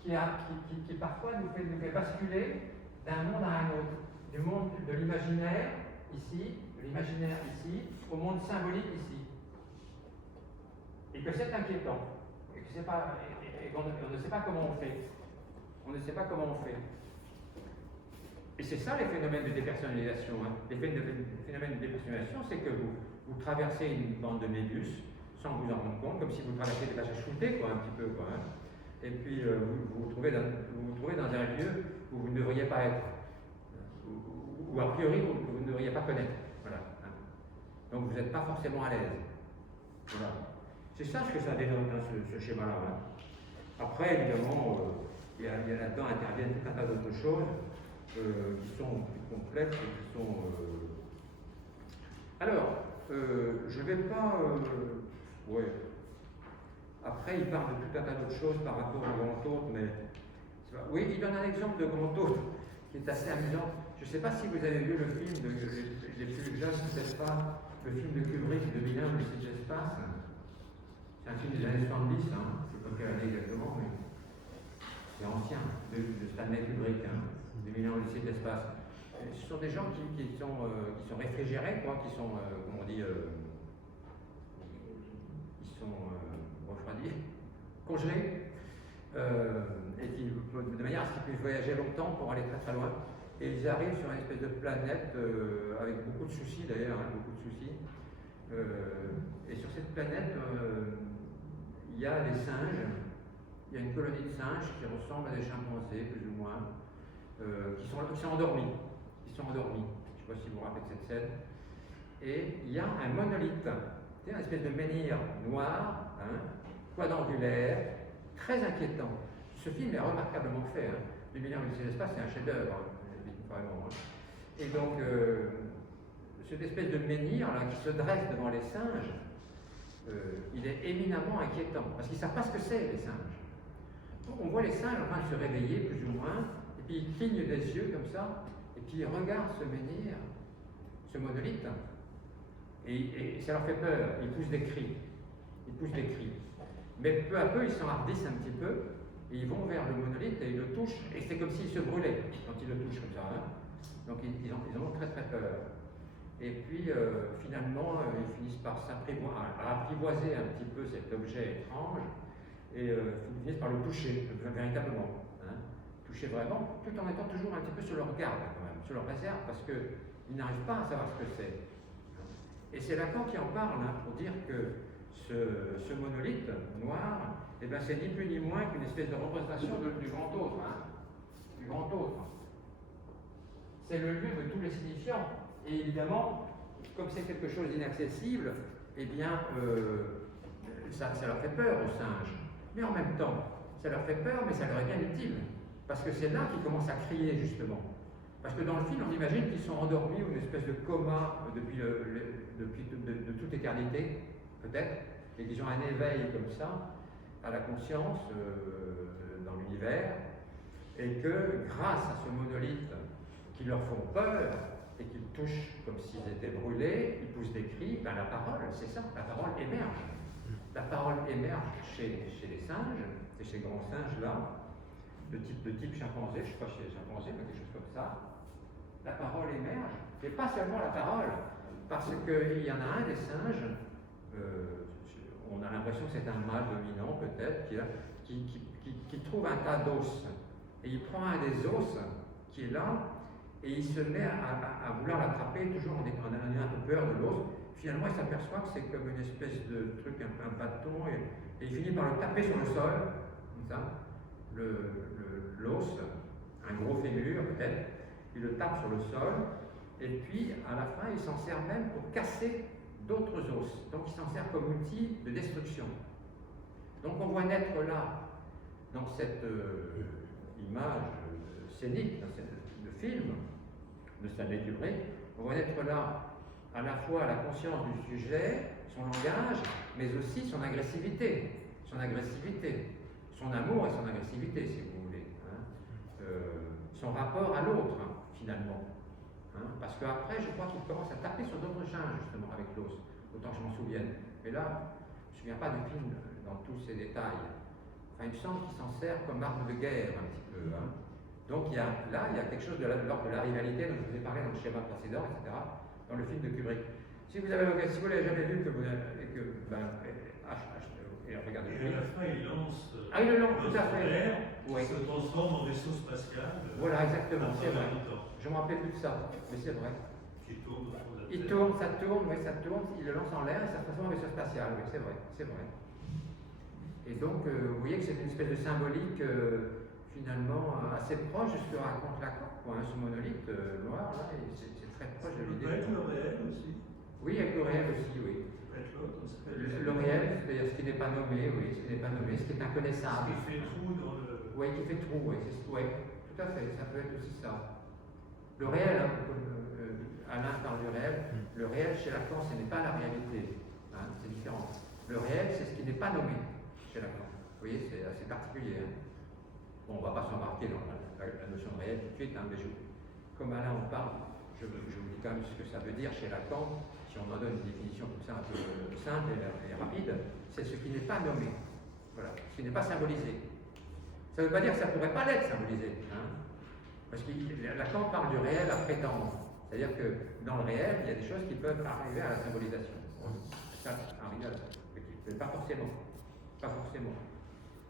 qui parfois nous fait basculer d'un monde à un autre, du monde de l'imaginaire ici, au monde symbolique ici. Et que c'est inquiétant, et qu'on ne sait pas comment on fait. On ne sait pas comment on fait. Et c'est ça les phénomènes de dépersonnalisation. Hein. Les phénomènes de dépersonnalisation, c'est que vous traversez une bande de Mébius sans vous en rendre compte, comme si vous traversez des passages shootés, un petit peu, hein. Et puis vous vous trouvez dans un lieu où vous ne devriez pas être, ou a priori vous ne devriez pas connaître. Voilà. Hein. Donc vous n'êtes pas forcément à l'aise. Voilà. C'est ça ce que ça dénote dans ce schéma-là. Hein. Après, évidemment, il y a là-dedans interviennent tout un tas d'autres choses qui sont plus complexes et qui sont. Alors, je ne vais pas. Ouais. Après, il parle de tout un tas d'autres choses par rapport au grand hôte, mais. Oui, il donne un exemple de grand hôte qui est assez amusant. Je ne sais pas si vous avez vu le film les plus jeunes, peut-être pas, le film de Kubrick de 2001, L'Odyssée de l'espace. C'est un film des années 70, hein. Je ne sais pas quelle année exactement, mais c'est ancien, de Stanley Kubrick, hein, 2001, L'Odyssée de l'espace. Ce sont des gens qui sont réfrigérés, quoi, qui sont, comment on dit, qui sont refroidis, congelés, et qui, de manière à ce qu'ils puissent voyager longtemps pour aller très très loin. Et ils arrivent sur une espèce de planète avec beaucoup de soucis d'ailleurs, hein, beaucoup de soucis. Et sur cette planète, il y a des singes, il y a une colonie de singes qui ressemblent à des chimpanzés, plus ou moins, qui sont endormis. Ils sont endormis. Je ne sais pas si vous vous rappelez de cette scène. Et il y a un monolithe, c'est une espèce de menhir noir, hein, quadrangulaire, très inquiétant. Ce film est remarquablement fait. Hein. 2001 Odyssée de l'espace, c'est un chef-d'œuvre, vraiment. Hein. Et donc, cette espèce de menhir là, qui se dresse devant les singes, il est éminemment inquiétant, parce qu'ils ne savent pas ce que c'est, les singes. Donc, on voit les singes en train de se réveiller, plus ou moins, et puis ils clignent des yeux comme ça, et puis ils regardent ce menhir, ce monolithe, et ça leur fait peur, ils poussent des cris. Mais peu à peu, ils s'enhardissent un petit peu, et ils vont vers le monolithe et ils le touchent, et c'est comme s'ils se brûlaient quand ils le touchent comme ça. Hein. Donc ils ont très très peur. Et puis finalement, ils finissent par apprivoiser un petit peu cet objet étrange, et ils finissent par le toucher, véritablement. Hein. Toucher vraiment, tout en étant toujours un petit peu sur leur garde, quand même, sur leur réserve, parce qu'ils n'arrivent pas à savoir ce que c'est. Et c'est Lacan qui en parle, hein, pour dire que ce monolithe noir, eh ben, c'est ni plus ni moins qu'une espèce de représentation du grand autre. Hein, du grand autre. C'est le lieu de tous les signifiants. Et évidemment, comme c'est quelque chose d'inaccessible, eh bien, ça leur fait peur aux singes. Mais en même temps, ça leur fait peur, mais ça leur est bien utile. Parce que c'est là qu'ils commencent à crier, justement. Parce que dans le film, on imagine qu'ils sont endormis ou une espèce de coma depuis de toute éternité, peut-être, et qu'ils ont un éveil comme ça à la conscience dans l'univers, et que grâce à ce monolithe qui leur font peur et qu'ils touchent comme s'ils étaient brûlés, ils poussent des cris, ben la parole, c'est ça, la parole émerge. La parole émerge chez les singes, et ces grands singes-là, de type chimpanzé, je ne sais pas chez les chimpanzés, mais quelque chose comme ça. La parole émerge, et pas seulement la parole, parce qu'il y en a un des singes, on a l'impression que c'est un mâle dominant peut-être, qui trouve un tas d'os. Et il prend un des os qui est là, et il se met à vouloir l'attraper, toujours en ayant un peu peur de l'os. Finalement, il s'aperçoit que c'est comme une espèce de truc, un bâton, et il finit par le taper sur le sol, comme ça, l'os, un gros fémur peut-être, il le tape sur le sol, et puis à la fin, il s'en sert même pour casser d'autres os. Donc il s'en sert comme outil de destruction. Donc on voit naître là dans cette image scénique, dans le film de Stanley Kubrick, on va être là à la fois la conscience du sujet, son langage, mais aussi son agressivité, son amour et son agressivité, si vous voulez, hein. Son rapport à l'autre, hein, finalement. Hein, parce qu'après, je crois qu'il commence à taper sur d'autres chiens, justement, avec Klaus, autant que je m'en souvienne. Mais là, je ne me souviens pas du film dans tous ses détails. Enfin, il me semble qu'il s'en sert comme arme de guerre, un petit peu. Hein. Donc il y a quelque chose de l'ordre de la rivalité dont je vous ai parlé dans le schéma précédent, etc., dans le film de Kubrick. Si vous avez l'occasion, si vous ne l'avez jamais vu, et regardez le Et film. à la fin, il lance. Ah, il le lance, tout à fait. Oui. Se transforme en vaisseau spatial. Voilà, exactement, c'est vrai. le temps. Je ne me rappelle plus de ça, mais c'est vrai. Qui tourne autour de la Il Terre. tourne, ça tourne, oui, ça tourne, il le lance en l'air et ça se transforme en vaisseau spatial, oui, c'est vrai, c'est vrai. Et donc, vous voyez que c'est une espèce de symbolique finalement assez proche de ce que raconte Lacan, quoi, hein, ce monolithe noir, là, et c'est très proche de Ça peut l'idée. être le réel aussi. Oui, avec le réel aussi, oui. Peut-être l'autre, on s'appelle Le réel, c'est-à-dire ce qui n'est pas nommé, oui, ce qui n'est pas nommé, ce qui est inconnaissable. Ce qui fait trou dans le. Oui, qui fait trou, oui, tout à fait, ça peut être aussi ça. Le réel, hein, comme Alain parle du réel, le réel chez Lacan, ce n'est pas la réalité, hein, c'est différent. Le réel, c'est ce qui n'est pas nommé chez Lacan. Vous voyez, c'est assez particulier. Hein. Bon, on ne va pas s'embarquer dans la notion de réel tout de suite, hein, mais comme Alain en parle, je vous dis quand même ce que ça veut dire chez Lacan, si on en donne une définition comme ça un peu simple et rapide, c'est ce qui n'est pas nommé, voilà, ce qui n'est pas symbolisé. Ça ne veut pas dire que ça ne pourrait pas l'être symbolisé, hein, parce que Lacan parle du réel à prétendre, c'est-à-dire que dans le réel, il y a des choses qui peuvent arriver à la symbolisation. Ça arrive à la symbolisation, mais pas forcément. Pas forcément.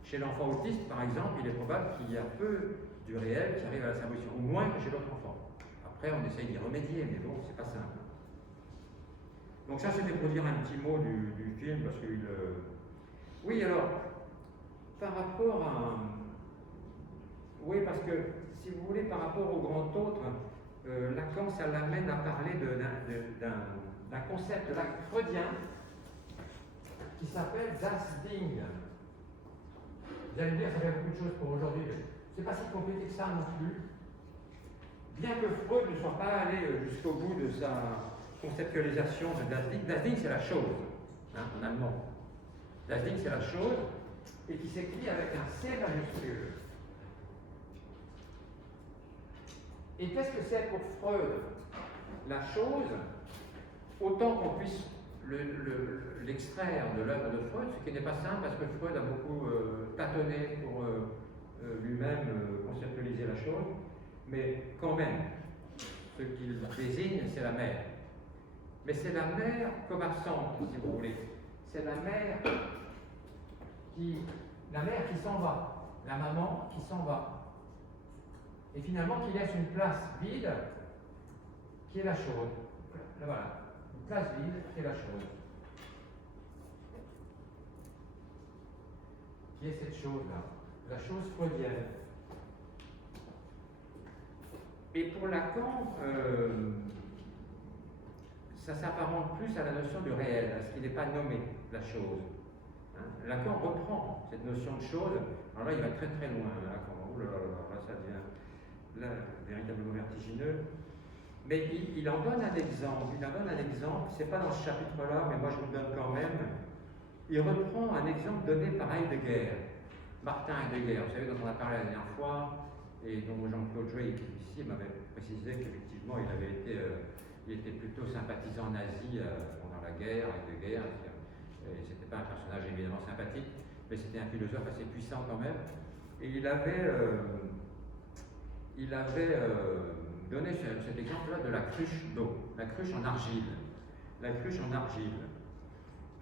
Chez l'enfant autiste, par exemple, il est probable qu'il y ait un peu du réel qui arrive à la symbolisation, ou moins que chez l'autre enfant. Après, on essaye d'y remédier, mais bon, c'est pas simple. Donc ça, c'était pour dire un petit mot du film, parce que oui, alors, par rapport à... Oui, parce que, si vous voulez, par rapport au grand autre, Lacan, ça l'amène à parler d'un concept freudien qui s'appelle Das Ding. Vous allez me dire, ça fait beaucoup de choses pour aujourd'hui, mais c'est pas si compliqué que ça non plus. Bien que Freud ne soit pas allé jusqu'au bout de sa conceptualisation de Das Ding, Das Ding c'est la chose, hein, en allemand. Das Ding c'est la chose, et qui s'écrit avec un C majuscule. Et qu'est-ce que c'est pour Freud? La chose, autant qu'on puisse l'extraire de l'œuvre de Freud, ce qui n'est pas simple parce que Freud a beaucoup tâtonné pour lui-même conceptualiser la chose, mais quand même, ce qu'il désigne, c'est la mère. Mais c'est la mère comme absente, si vous voulez. C'est la mère qui s'en va, la maman qui s'en va. Et finalement qui laisse une place vide, qui est la chose. Voilà, une place vide qui est la chose. Qui est cette chose-là? La chose freudienne. Et pour Lacan, ça s'apparente plus à la notion du réel, à ce qui n'est pas nommé, la chose. Hein? Lacan reprend cette notion de chose, alors là il va très très loin, Lacan. Oh là là là, ça devient là, véritablement vertigineux. Mais il en donne un exemple, c'est pas dans ce chapitre-là, mais moi je vous le donne quand même. Il reprend un exemple donné par Heidegger, Martin Heidegger, vous savez, dont on a parlé la dernière fois, et dont Jean-Claude Jouet, ici, m'avait précisé qu'effectivement il était plutôt sympathisant nazi pendant la guerre, Heidegger, et c'était pas un personnage évidemment sympathique, mais c'était un philosophe assez puissant quand même, et il avait donné cet exemple-là de la cruche d'eau, la cruche en argile. La cruche en argile.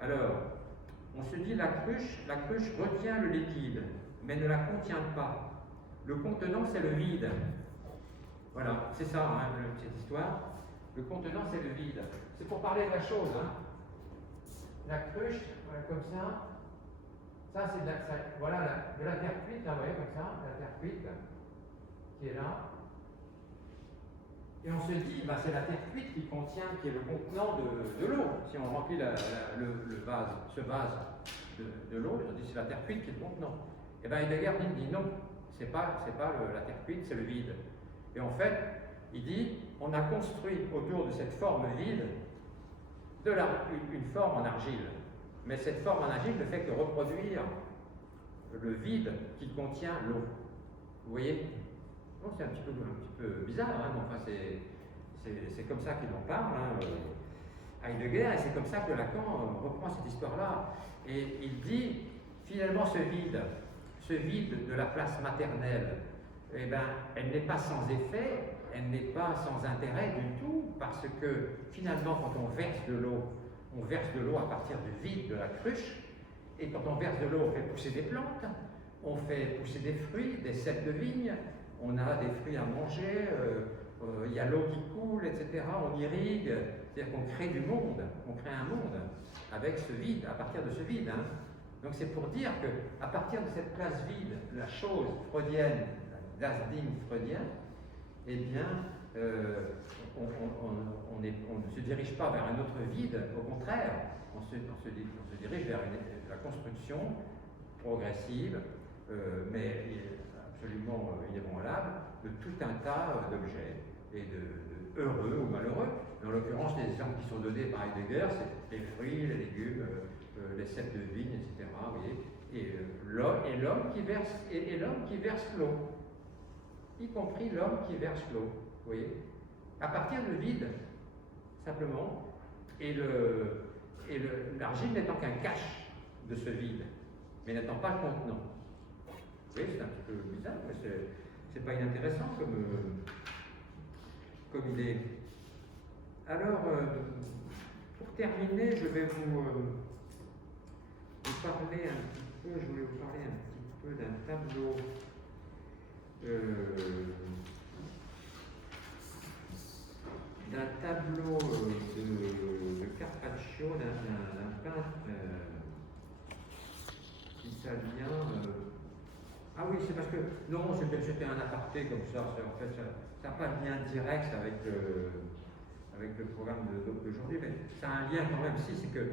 Alors, on se dit la cruche retient le liquide, mais ne la contient pas. Le contenant, c'est le vide. Voilà, c'est ça, hein, cette histoire. Le contenant, c'est le vide. C'est pour parler de la chose. Hein. La cruche, voilà, comme ça. Ça, c'est de la terre cuite, là, vous voyez, comme ça, la terre cuite, qui est là. Et on se dit, bah, c'est la terre cuite qui est le contenant de l'eau. Si on remplit ce vase de l'eau, on dit c'est la terre cuite qui est le contenant. Et bien Heidegger dit non, c'est pas la terre cuite, c'est le vide. Et en fait, il dit, on a construit autour de cette forme vide une forme en argile. Mais cette forme en argile ne fait que reproduire le vide qui contient l'eau. Vous voyez? Bon, c'est un petit peu bizarre, hein, mais enfin c'est comme ça qu'il en parle, hein, Heidegger, et c'est comme ça que Lacan reprend cette histoire-là. Et il dit, finalement, ce vide de la place maternelle, eh ben, elle n'est pas sans effet, elle n'est pas sans intérêt du tout, parce que finalement, quand on verse de l'eau à partir du vide de la cruche, et quand on verse de l'eau, on fait pousser des plantes, on fait pousser des fruits, des ceps de vigne, on a des fruits à manger, il y a l'eau qui coule, etc. On irrigue, c'est-à-dire qu'on crée du monde, on crée un monde avec ce vide, à partir de ce vide. Hein. Donc c'est pour dire qu'à partir de cette place vide, la chose freudienne, das Ding freudien, eh bien, on ne se dirige pas vers un autre vide, au contraire, on se dirige vers la construction progressive, mais absolument inébranlable, de tout un tas d'objets, et de heureux ou malheureux. En l'occurrence, les exemples qui sont donnés par Heidegger, c'est les fruits, les légumes, les ceps de vigne, etc. Vous voyez, et l'homme qui verse l'eau, y compris l'homme qui verse l'eau. Vous voyez, à partir du vide, simplement, et l'argile n'étant qu'un cache de ce vide, mais n'étant pas le contenant. Vous voyez, c'est un petit peu bizarre, mais c'est pas inintéressant comme idée. Alors, pour terminer, je vais vous parler un petit peu, je voulais vous parler un petit peu d'un tableau de Carpaccio, d'un peintre italien. Ah oui, c'est parce que, non, c'était un aparté comme ça, en fait, ça n'a pas de lien direct avec le programme d'aujourd'hui, mais ça a un lien quand même, si, c'est que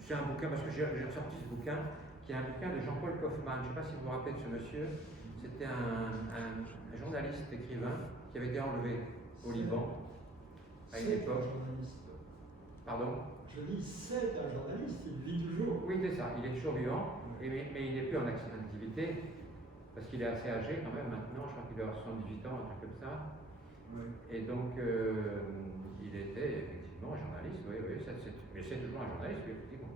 c'est un bouquin, parce que j'ai ressorti ce bouquin, qui est un bouquin de Jean-Paul Kaufmann. Je ne sais pas si vous vous rappelez de ce monsieur. C'était un journaliste écrivain qui avait été enlevé au Liban à une époque. Pardon? Je dis c'est un journaliste, il vit toujours. Oui, c'est ça, il est toujours vivant, mais il n'est plus en activité, parce qu'il est assez âgé quand même maintenant, je crois qu'il doit avoir 78 ans, un truc comme ça. Oui. Et donc, il était effectivement journaliste, oui, mais c'est toujours un journaliste, oui, effectivement.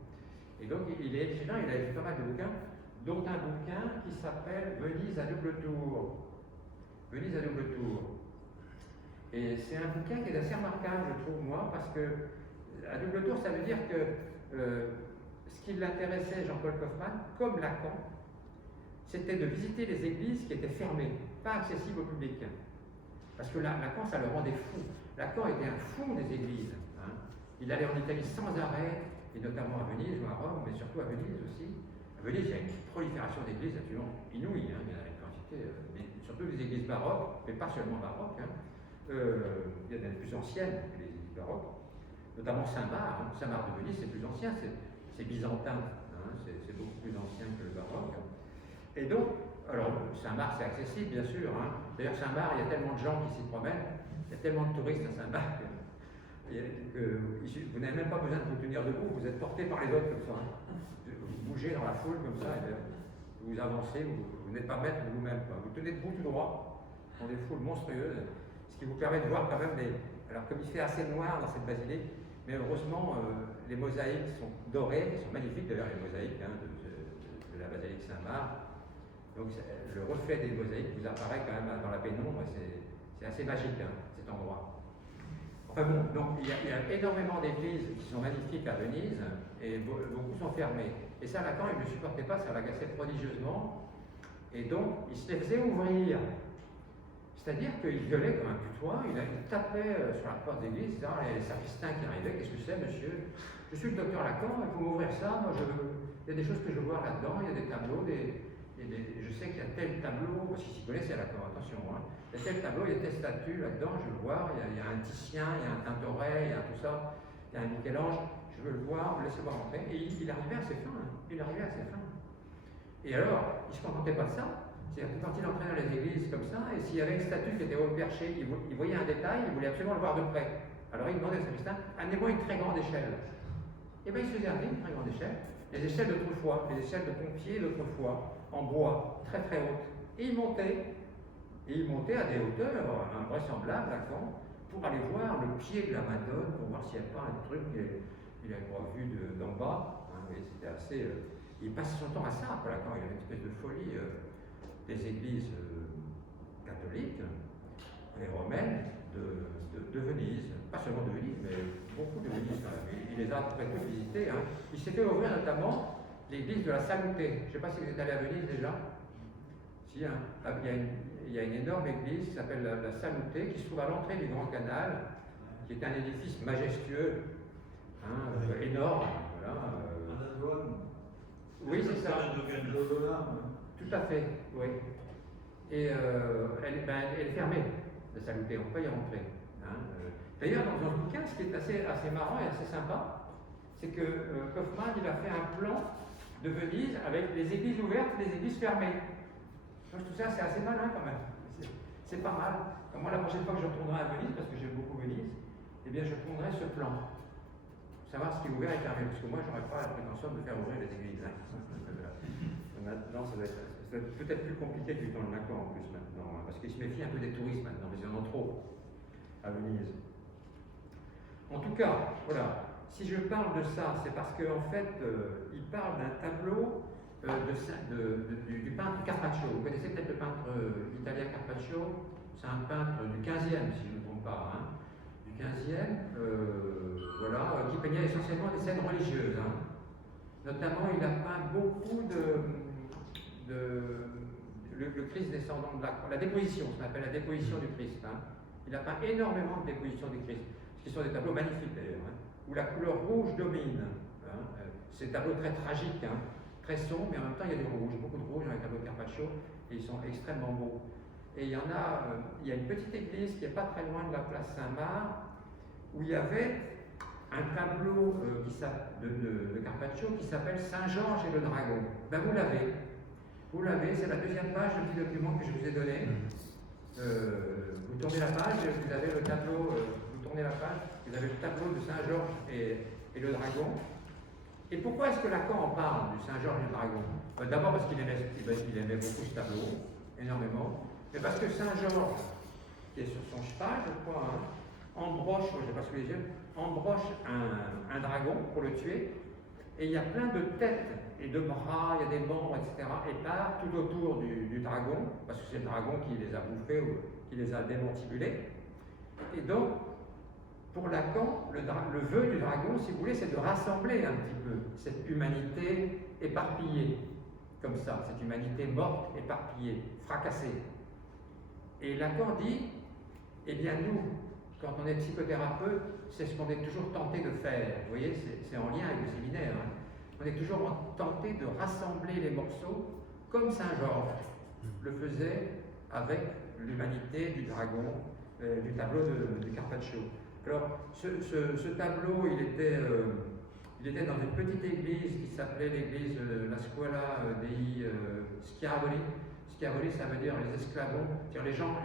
Et donc, il est écrivain, il a écrit pas mal de bouquins, dont un bouquin qui s'appelle Venise à double tour. Venise à double tour. Et c'est un bouquin qui est assez remarquable, je trouve, moi, parce que à double tour, ça veut dire que ce qui l'intéressait, Jean-Paul Kaufmann, comme Lacan, c'était de visiter les églises qui étaient fermées, pas accessibles au public. Parce que Lacan, ça le rendait fou. Lacan était un fou des églises. Hein. Il allait en Italie sans arrêt, et notamment à Venise ou à Rome, mais surtout à Venise aussi. À Venise, il y a une prolifération d'églises absolument inouïe. Hein. Il y en a une quantité, mais surtout des églises baroques, mais pas seulement baroques. Hein. Il y en a des plus anciennes que les églises baroques, notamment Saint-Marc. Hein. Saint-Marc de Venise, c'est plus ancien, c'est byzantin, hein. C'est beaucoup plus ancien que le baroque. Et donc, alors Saint-Marc, c'est accessible, bien sûr. Hein. D'ailleurs, Saint-Marc, il y a tellement de gens qui s'y promènent, il y a tellement de touristes à Saint-Marc que vous n'avez même pas besoin de vous tenir debout, vous êtes porté par les autres comme ça. Hein. Vous bougez dans la foule comme ça, et vous avancez, vous n'êtes pas maître de vous-même. Vous tenez debout tout droit dans des foules monstrueuses, ce qui vous permet de voir quand même alors comme il fait assez noir dans cette basilique, mais heureusement les mosaïques sont dorées, elles sont magnifiques d'ailleurs les mosaïques hein, de la basilique Saint-Marc. Donc le reflet des mosaïques vous apparaît quand même dans la pénombre, et c'est assez magique hein, cet endroit. Enfin bon, donc il y a énormément d'églises qui sont magnifiques à Venise, et beaucoup sont fermées. Et ça, Lacan, il ne le supportait pas, ça l'agaçait prodigieusement, et donc il se les faisait ouvrir. C'est-à-dire qu'il gueulait comme un putois, il tapait sur la porte d'église, les sacristains qui arrivaient, qu'est-ce que c'est monsieur? Je suis le docteur Lacan, il faut m'ouvrir ça, moi il y a des choses que je veux voir là-dedans, il y a des tableaux, je sais qu'il y a tel tableau, parce qu'il s'y connaissait Lacan, attention, hein. Il y a tel tableau, il y a telle statue là-dedans, je veux le voir, il y a un Titien, il y a un Tintoret, il y a tout ça, il y a un Michel-Ange, je veux le voir, laissez-moi rentrer. Et il arrivait à ses fins, hein. Il arrivait à ses fins. Et alors, il ne se contentait pas de ça. C'est-à-dire que quand il entrait dans les églises comme ça, et s'il y avait une statue qui était haut perché, il voyait un détail, il voulait absolument le voir de près. Alors il demandait au sacristain, amenez-moi une très grande échelle. Et bien il se faisait amener une très grande échelle, les échelles d'autrefois, les échelles de pompiers d'autrefois, en bois, très très hautes. Et il montait à des hauteurs invraisemblables à Caen, pour aller voir le pied de la Madone, pour voir s'il n'y a pas un truc qu'il n'avait pas vu d'en bas. Hein, et c'était assez. Il passait son temps à ça, après, quand il y avait une espèce de folie des églises catholiques et romaines de Venise, pas seulement de Venise, mais beaucoup de Venise quand même. Il les a à peu près tous visités. Hein. Il s'est fait ouvrir notamment l'église de la Salutée. Je ne sais pas si vous êtes allé à Venise déjà. Si, hein. Il y a une énorme église qui s'appelle la Salutée, qui se trouve à l'entrée du Grand Canal, qui est un édifice majestueux, hein, énorme. Voilà, oui, c'est ça. Tout à fait, oui. Et elle est fermée, la Salutée, on ne peut pas y rentrer. Hein. D'ailleurs, dans ce bouquin, ce qui est assez marrant et assez sympa, c'est que Kaufmann, il a fait un plan de Venise avec les églises ouvertes et les églises fermées. Donc tout ça, c'est assez malin quand même. C'est pas mal. Donc, moi, la prochaine fois que je retournerai à Venise, parce que j'aime beaucoup Venise, eh bien, je prendrai ce plan. Pour savoir ce qui est ouvert et fermé. Parce que moi, je n'aurais pas la prétention de faire ouvrir les églises. Hein. Maintenant, ça va être peut-être plus compliqué que du temps de Lacan en plus maintenant. Hein, parce qu'ils se méfient un peu des touristes maintenant, mais il y en a trop à Venise. En tout cas, voilà. Si je parle de ça, c'est parce qu'en fait, il parle d'un tableau du peintre Carpaccio. Vous connaissez peut-être le peintre italien Carpaccio. C'est un peintre du 15e, si je ne me trompe pas. Hein. Du 15e, voilà, qui peignait essentiellement des scènes religieuses. Hein. Notamment, il a peint beaucoup le Christ descendant de la déposition, ce qu'on appelle la déposition du Christ. Hein. Il a peint énormément de dépositions du Christ, ce qui sont des tableaux magnifiques d'ailleurs, hein, où la couleur rouge domine. Hein. C'est des tableaux très tragiques, hein, très sombres, mais en même temps il y a du rouge, beaucoup de rouge dans les tableaux de Carpaccio, et ils sont extrêmement beaux. Et il y a une petite église qui n'est pas très loin de la place Saint-Marc, où il y avait un tableau de Carpaccio qui s'appelle Saint-Georges et le dragon. Ben vous l'avez, c'est la deuxième page du petit document que je vous ai donné. Vous tournez la page, vous avez le tableau, vous tournez la page, vous avez le tableau de Saint-Georges et le dragon. Et pourquoi est-ce que Lacan en parle du Saint-Georges et le dragon? D'abord parce qu'il aimait beaucoup ce tableau, énormément, mais parce que Saint-Georges, qui est sur son cheval, je crois, hein, embroche, je n'ai pas sous les yeux, embroche un dragon pour le tuer, et il y a plein de têtes et de bras, il y a des membres, etc. Et part tout autour du dragon, parce que c'est le dragon qui les a bouffés ou qui les a démantibulés. Et donc, pour Lacan, le vœu du dragon, si vous voulez, c'est de rassembler un petit peu cette humanité éparpillée, comme ça, cette humanité morte, éparpillée, fracassée. Et Lacan dit, eh bien nous, quand on est psychothérapeute, c'est ce qu'on est toujours tenté de faire. Vous voyez, c'est en lien avec le séminaire. Hein. On est toujours tenté de rassembler les morceaux comme Saint-Georges le faisait avec l'humanité du dragon, du tableau de Carpaccio. Alors, ce tableau, il était dans une petite église qui s'appelait l'église La Scuola dei Schiavoli. Schiavoli, ça veut dire les esclavons, c'est-à-dire les gens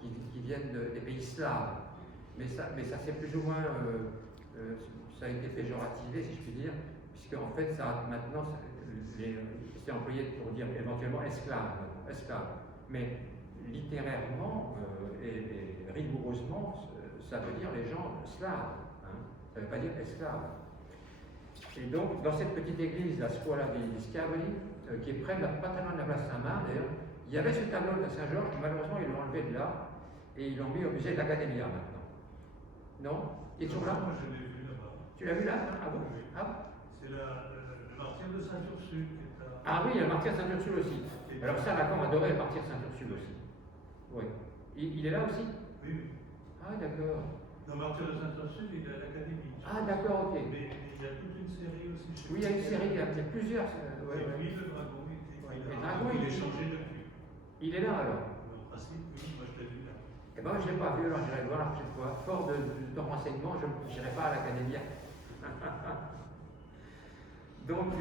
qui viennent des pays slaves. Mais ça c'est plus ou moins, ça a été péjorativé, si je puis dire, puisque en fait, maintenant, c'est employé pour dire éventuellement esclave. Mais littérairement et rigoureusement, ça veut dire les gens slaves. Hein. Ça ne veut pas dire esclaves. Et donc, dans cette petite église, la Scuola dei Schiavoli, qui est près pas très loin de la place Saint-Marc d'ailleurs, il y avait ce tableau de Saint-Georges, malheureusement ils l'ont enlevé de là, et ils l'ont mis au musée de l'Académia maintenant. Non? Il est toujours là? Moi je l'ai vu là-bas. Tu l'as vu là? Ah bon? Oui. Ah, C'est le martyr de Saint-Ursule qui est à... ah oui, il y a le martyr de Saint-Ursule aussi. Alors ça, Lacan adorait le martyr de Saint-Ursule aussi. Oui. Il est là aussi? Oui, oui. Ah d'accord. Le martyr de Saint-Ursule, il est à l'Académie. Ah d'accord, ok. Mais il y a toute une série aussi. Oui, il y a une série, il y a plusieurs. Et puis le dragon, Le dragon, il il est est changé depuis. Il est là alors? En principe, oui, moi je l'ai vu là. Eh bien, je ne l'ai pas vu, alors j'irai le voir la prochaine fois. Fort de ton renseignement, je n'irai pas à l'Académie. Donc,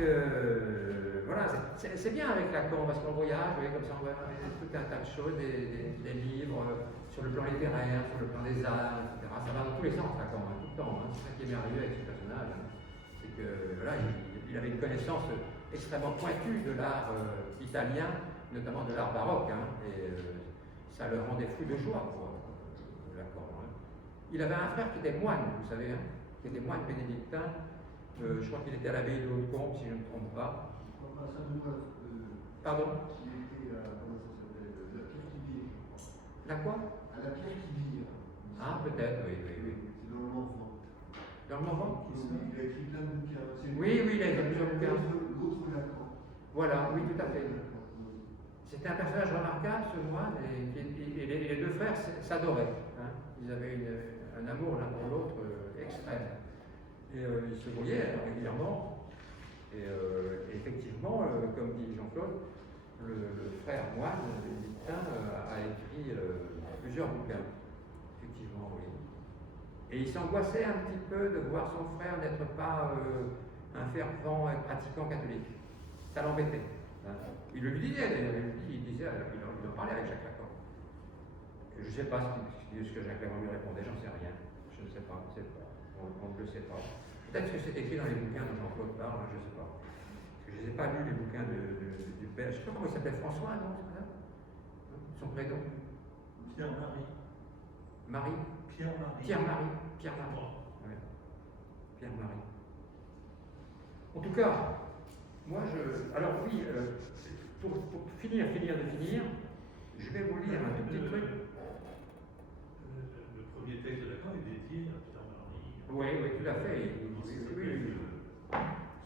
voilà, voilà, c'est bien avec Lacan, parce qu'on voyage, vous voyez, comme ça, on voit tout un tas de choses, des livres sur le plan littéraire, sur le plan des arts, etc. Ça va dans tous les sens, Lacan, tout le temps. C'est ça qui est merveilleux avec ce personnage. C'est que, voilà, il avait une connaissance extrêmement pointue de l'art italien, notamment de l'art baroque, et ça le rendait fou de joie, Lacan. Il avait un frère qui était moine, vous savez, qui était moine bénédictin. Je crois qu'il était à l'abbaye de Haute-Combe, si je ne me trompe pas. Pardon? Il était à, comment ça s'appelle, la pierre qui vire. La quoi? À la pierre qui vire. Ah, peut-être, oui. C'est dans le Morvan. Dans le Morvan? Il a écrit plein de bouquins. Oui, il a écrit plusieurs bouquins. L'autre Lacan. Voilà, oui, tout à fait. C'était un personnage remarquable, ce moine, et les deux frères s'adoraient. Ils avaient un amour l'un pour l'autre extrême. Et ils se voyaient régulièrement. Et effectivement, comme dit Jean-Claude, le frère moine bénédictin a écrit plusieurs bouquins. Effectivement, oui. Et il s'angoissait un petit peu de voir son frère n'être pas un fervent pratiquant catholique. Ça l'embêtait. Il le disait d'ailleurs, il en parlait avec Jacques Lacan. Je ne sais pas ce que Jacques Lacan lui répondait, j'en sais rien. Je ne sais pas, on ne le sait pas. Peut-être que c'est écrit dans les bouquins dont Jean-Claude parle, je ne sais pas. Parce que je n'ai pas lu les bouquins du père. Je ne sais pas comment il s'appelait, François, non? C'est ça? Son prénom? Pierre-Marie. Marie? Pierre-Marie. Pierre-Marie. Pierre-Marie. Ouais. Pierre-Marie. En tout cas, moi alors oui, pour finir, je vais vous lire un tout petit truc. Le premier texte de Lacan est dédié à Pierre-Marie. Oui, tout à fait. Oui.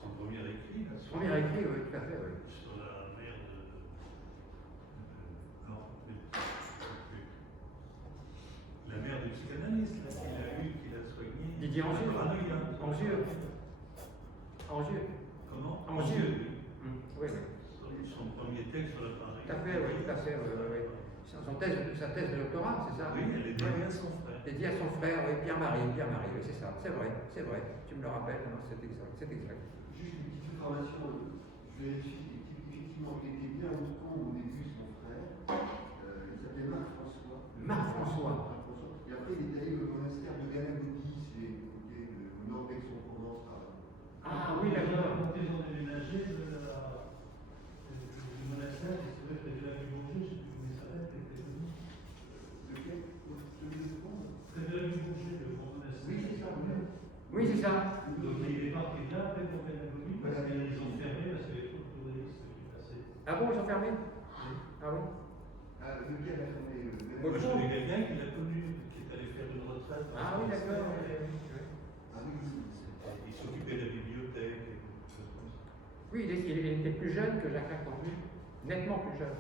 Son premier écrit. Premier écrit, oui, tout à fait, oui. Sur la mère de. Non, la mère du psychanalyste, là, qu'il a eu, qu'il a soigné. Didier Angieux. Angieux. Comment? Angieux. Oui. Son premier texte sur la parole. Tout à fait, oui, tout à fait. Oui. Sa thèse de doctorat, c'est ça? Oui, elle est dédiée à son frère. Dédiée à son frère, oui, Pierre-Marie, oui, c'est ça. C'est vrai. Tu me le rappelles, non, c'est exact. Juste une petite information, je vérifie, effectivement, il était bien au camp au début, son frère. Il s'appelait Marc-François. Et après, il est allé au monastère de Galagodi, c'est au nord d'Aix-en-Provence. Ah oui, d'accord. Quand ils ont déménagé du monastère, c'est vrai que de la Bourget, je ne sais plus comment il s'appelle, Lequel? Celui de Pont? c'est de la Bourget, le grand monastère. Oui, c'est ça. Oui, c'est ça. Donc il est parti là, après pour faire la commune, parce qu'ils ont fermé, parce qu'il y avait trop de touristes qui passaient. Ah bon, ils ont fermé? Ah oui. Lequel a fermé? Moi, je connais quelqu'un qui l'a connu, qui est allé faire une retraite. Ah oui, d'accord. Ah oui. Il s'occupait de la bibliothèque et des choses comme ça. Oui, il était plus jeune que Jacques Lacan, nettement plus jeune.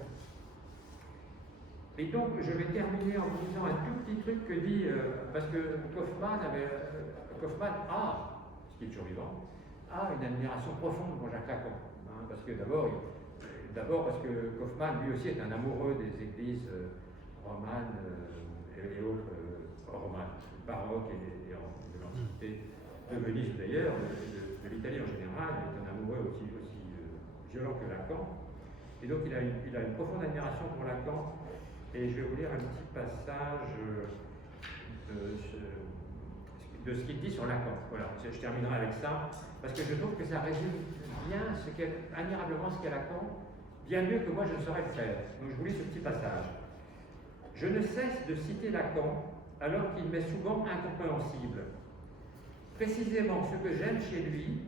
Et donc, je vais terminer en vous disant un tout petit truc que dit, parce que Kaufmann a, ce qui est toujours vivant, a une admiration profonde pour Jacques Lacan. Parce que d'abord parce que Kaufmann, lui aussi, est un amoureux des églises romanes et autres romanes, baroques et de l'Antiquité, de Venise d'ailleurs, de l'Italie en général. Il est un amoureux aussi violent que Lacan. Et donc, il a une profonde admiration pour Lacan. Et je vais vous lire un petit passage de ce qu'il dit sur Lacan. Voilà, je terminerai avec ça, parce que je trouve que ça résume bien admirablement ce qu'est Lacan, bien mieux que moi je ne saurais le faire. Donc je vous lis ce petit passage. Je ne cesse de citer Lacan alors qu'il m'est souvent incompréhensible. Précisément ce que j'aime chez lui,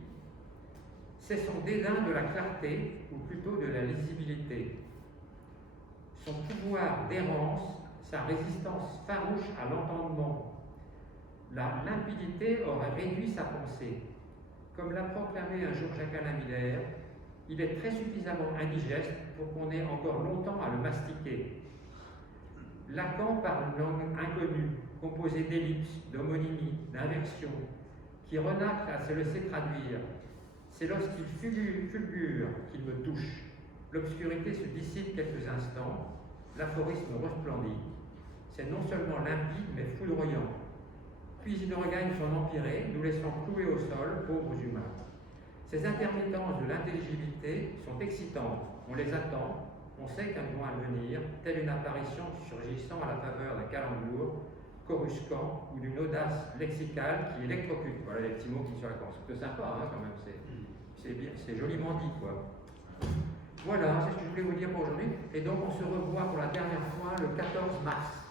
c'est son dédain de la clarté, ou plutôt de la lisibilité. Son pouvoir d'errance, sa résistance farouche à l'entendement. La limpidité aurait réduit sa pensée. Comme l'a proclamé un jour Jacques-Alain Miller, il est très suffisamment indigeste pour qu'on ait encore longtemps à le mastiquer. Lacan parle une langue inconnue, composée d'ellipses, d'homonymies, d'inversions, qui renacle à se laisser traduire. C'est lorsqu'il fulgure qu'il me touche. L'obscurité se dissipe quelques instants, l'aphorisme resplendit. C'est non seulement limpide, mais foudroyant. Puis il regagne son empyrée, nous laissant clouer au sol, pauvres humains. Ces intermittences de l'intelligibilité sont excitantes. On les attend, on sait qu'elles vont advenir, telle une apparition surgissant à la faveur d'un calembour, coruscant ou d'une audace lexicale qui électrocute. Voilà les petits mots qui sont sur la corde. C'est sympa, hein, quand même. C'est joliment dit, quoi. Voilà, c'est ce que je voulais vous dire pour aujourd'hui. Et donc, on se revoit pour la dernière fois le 14 mars.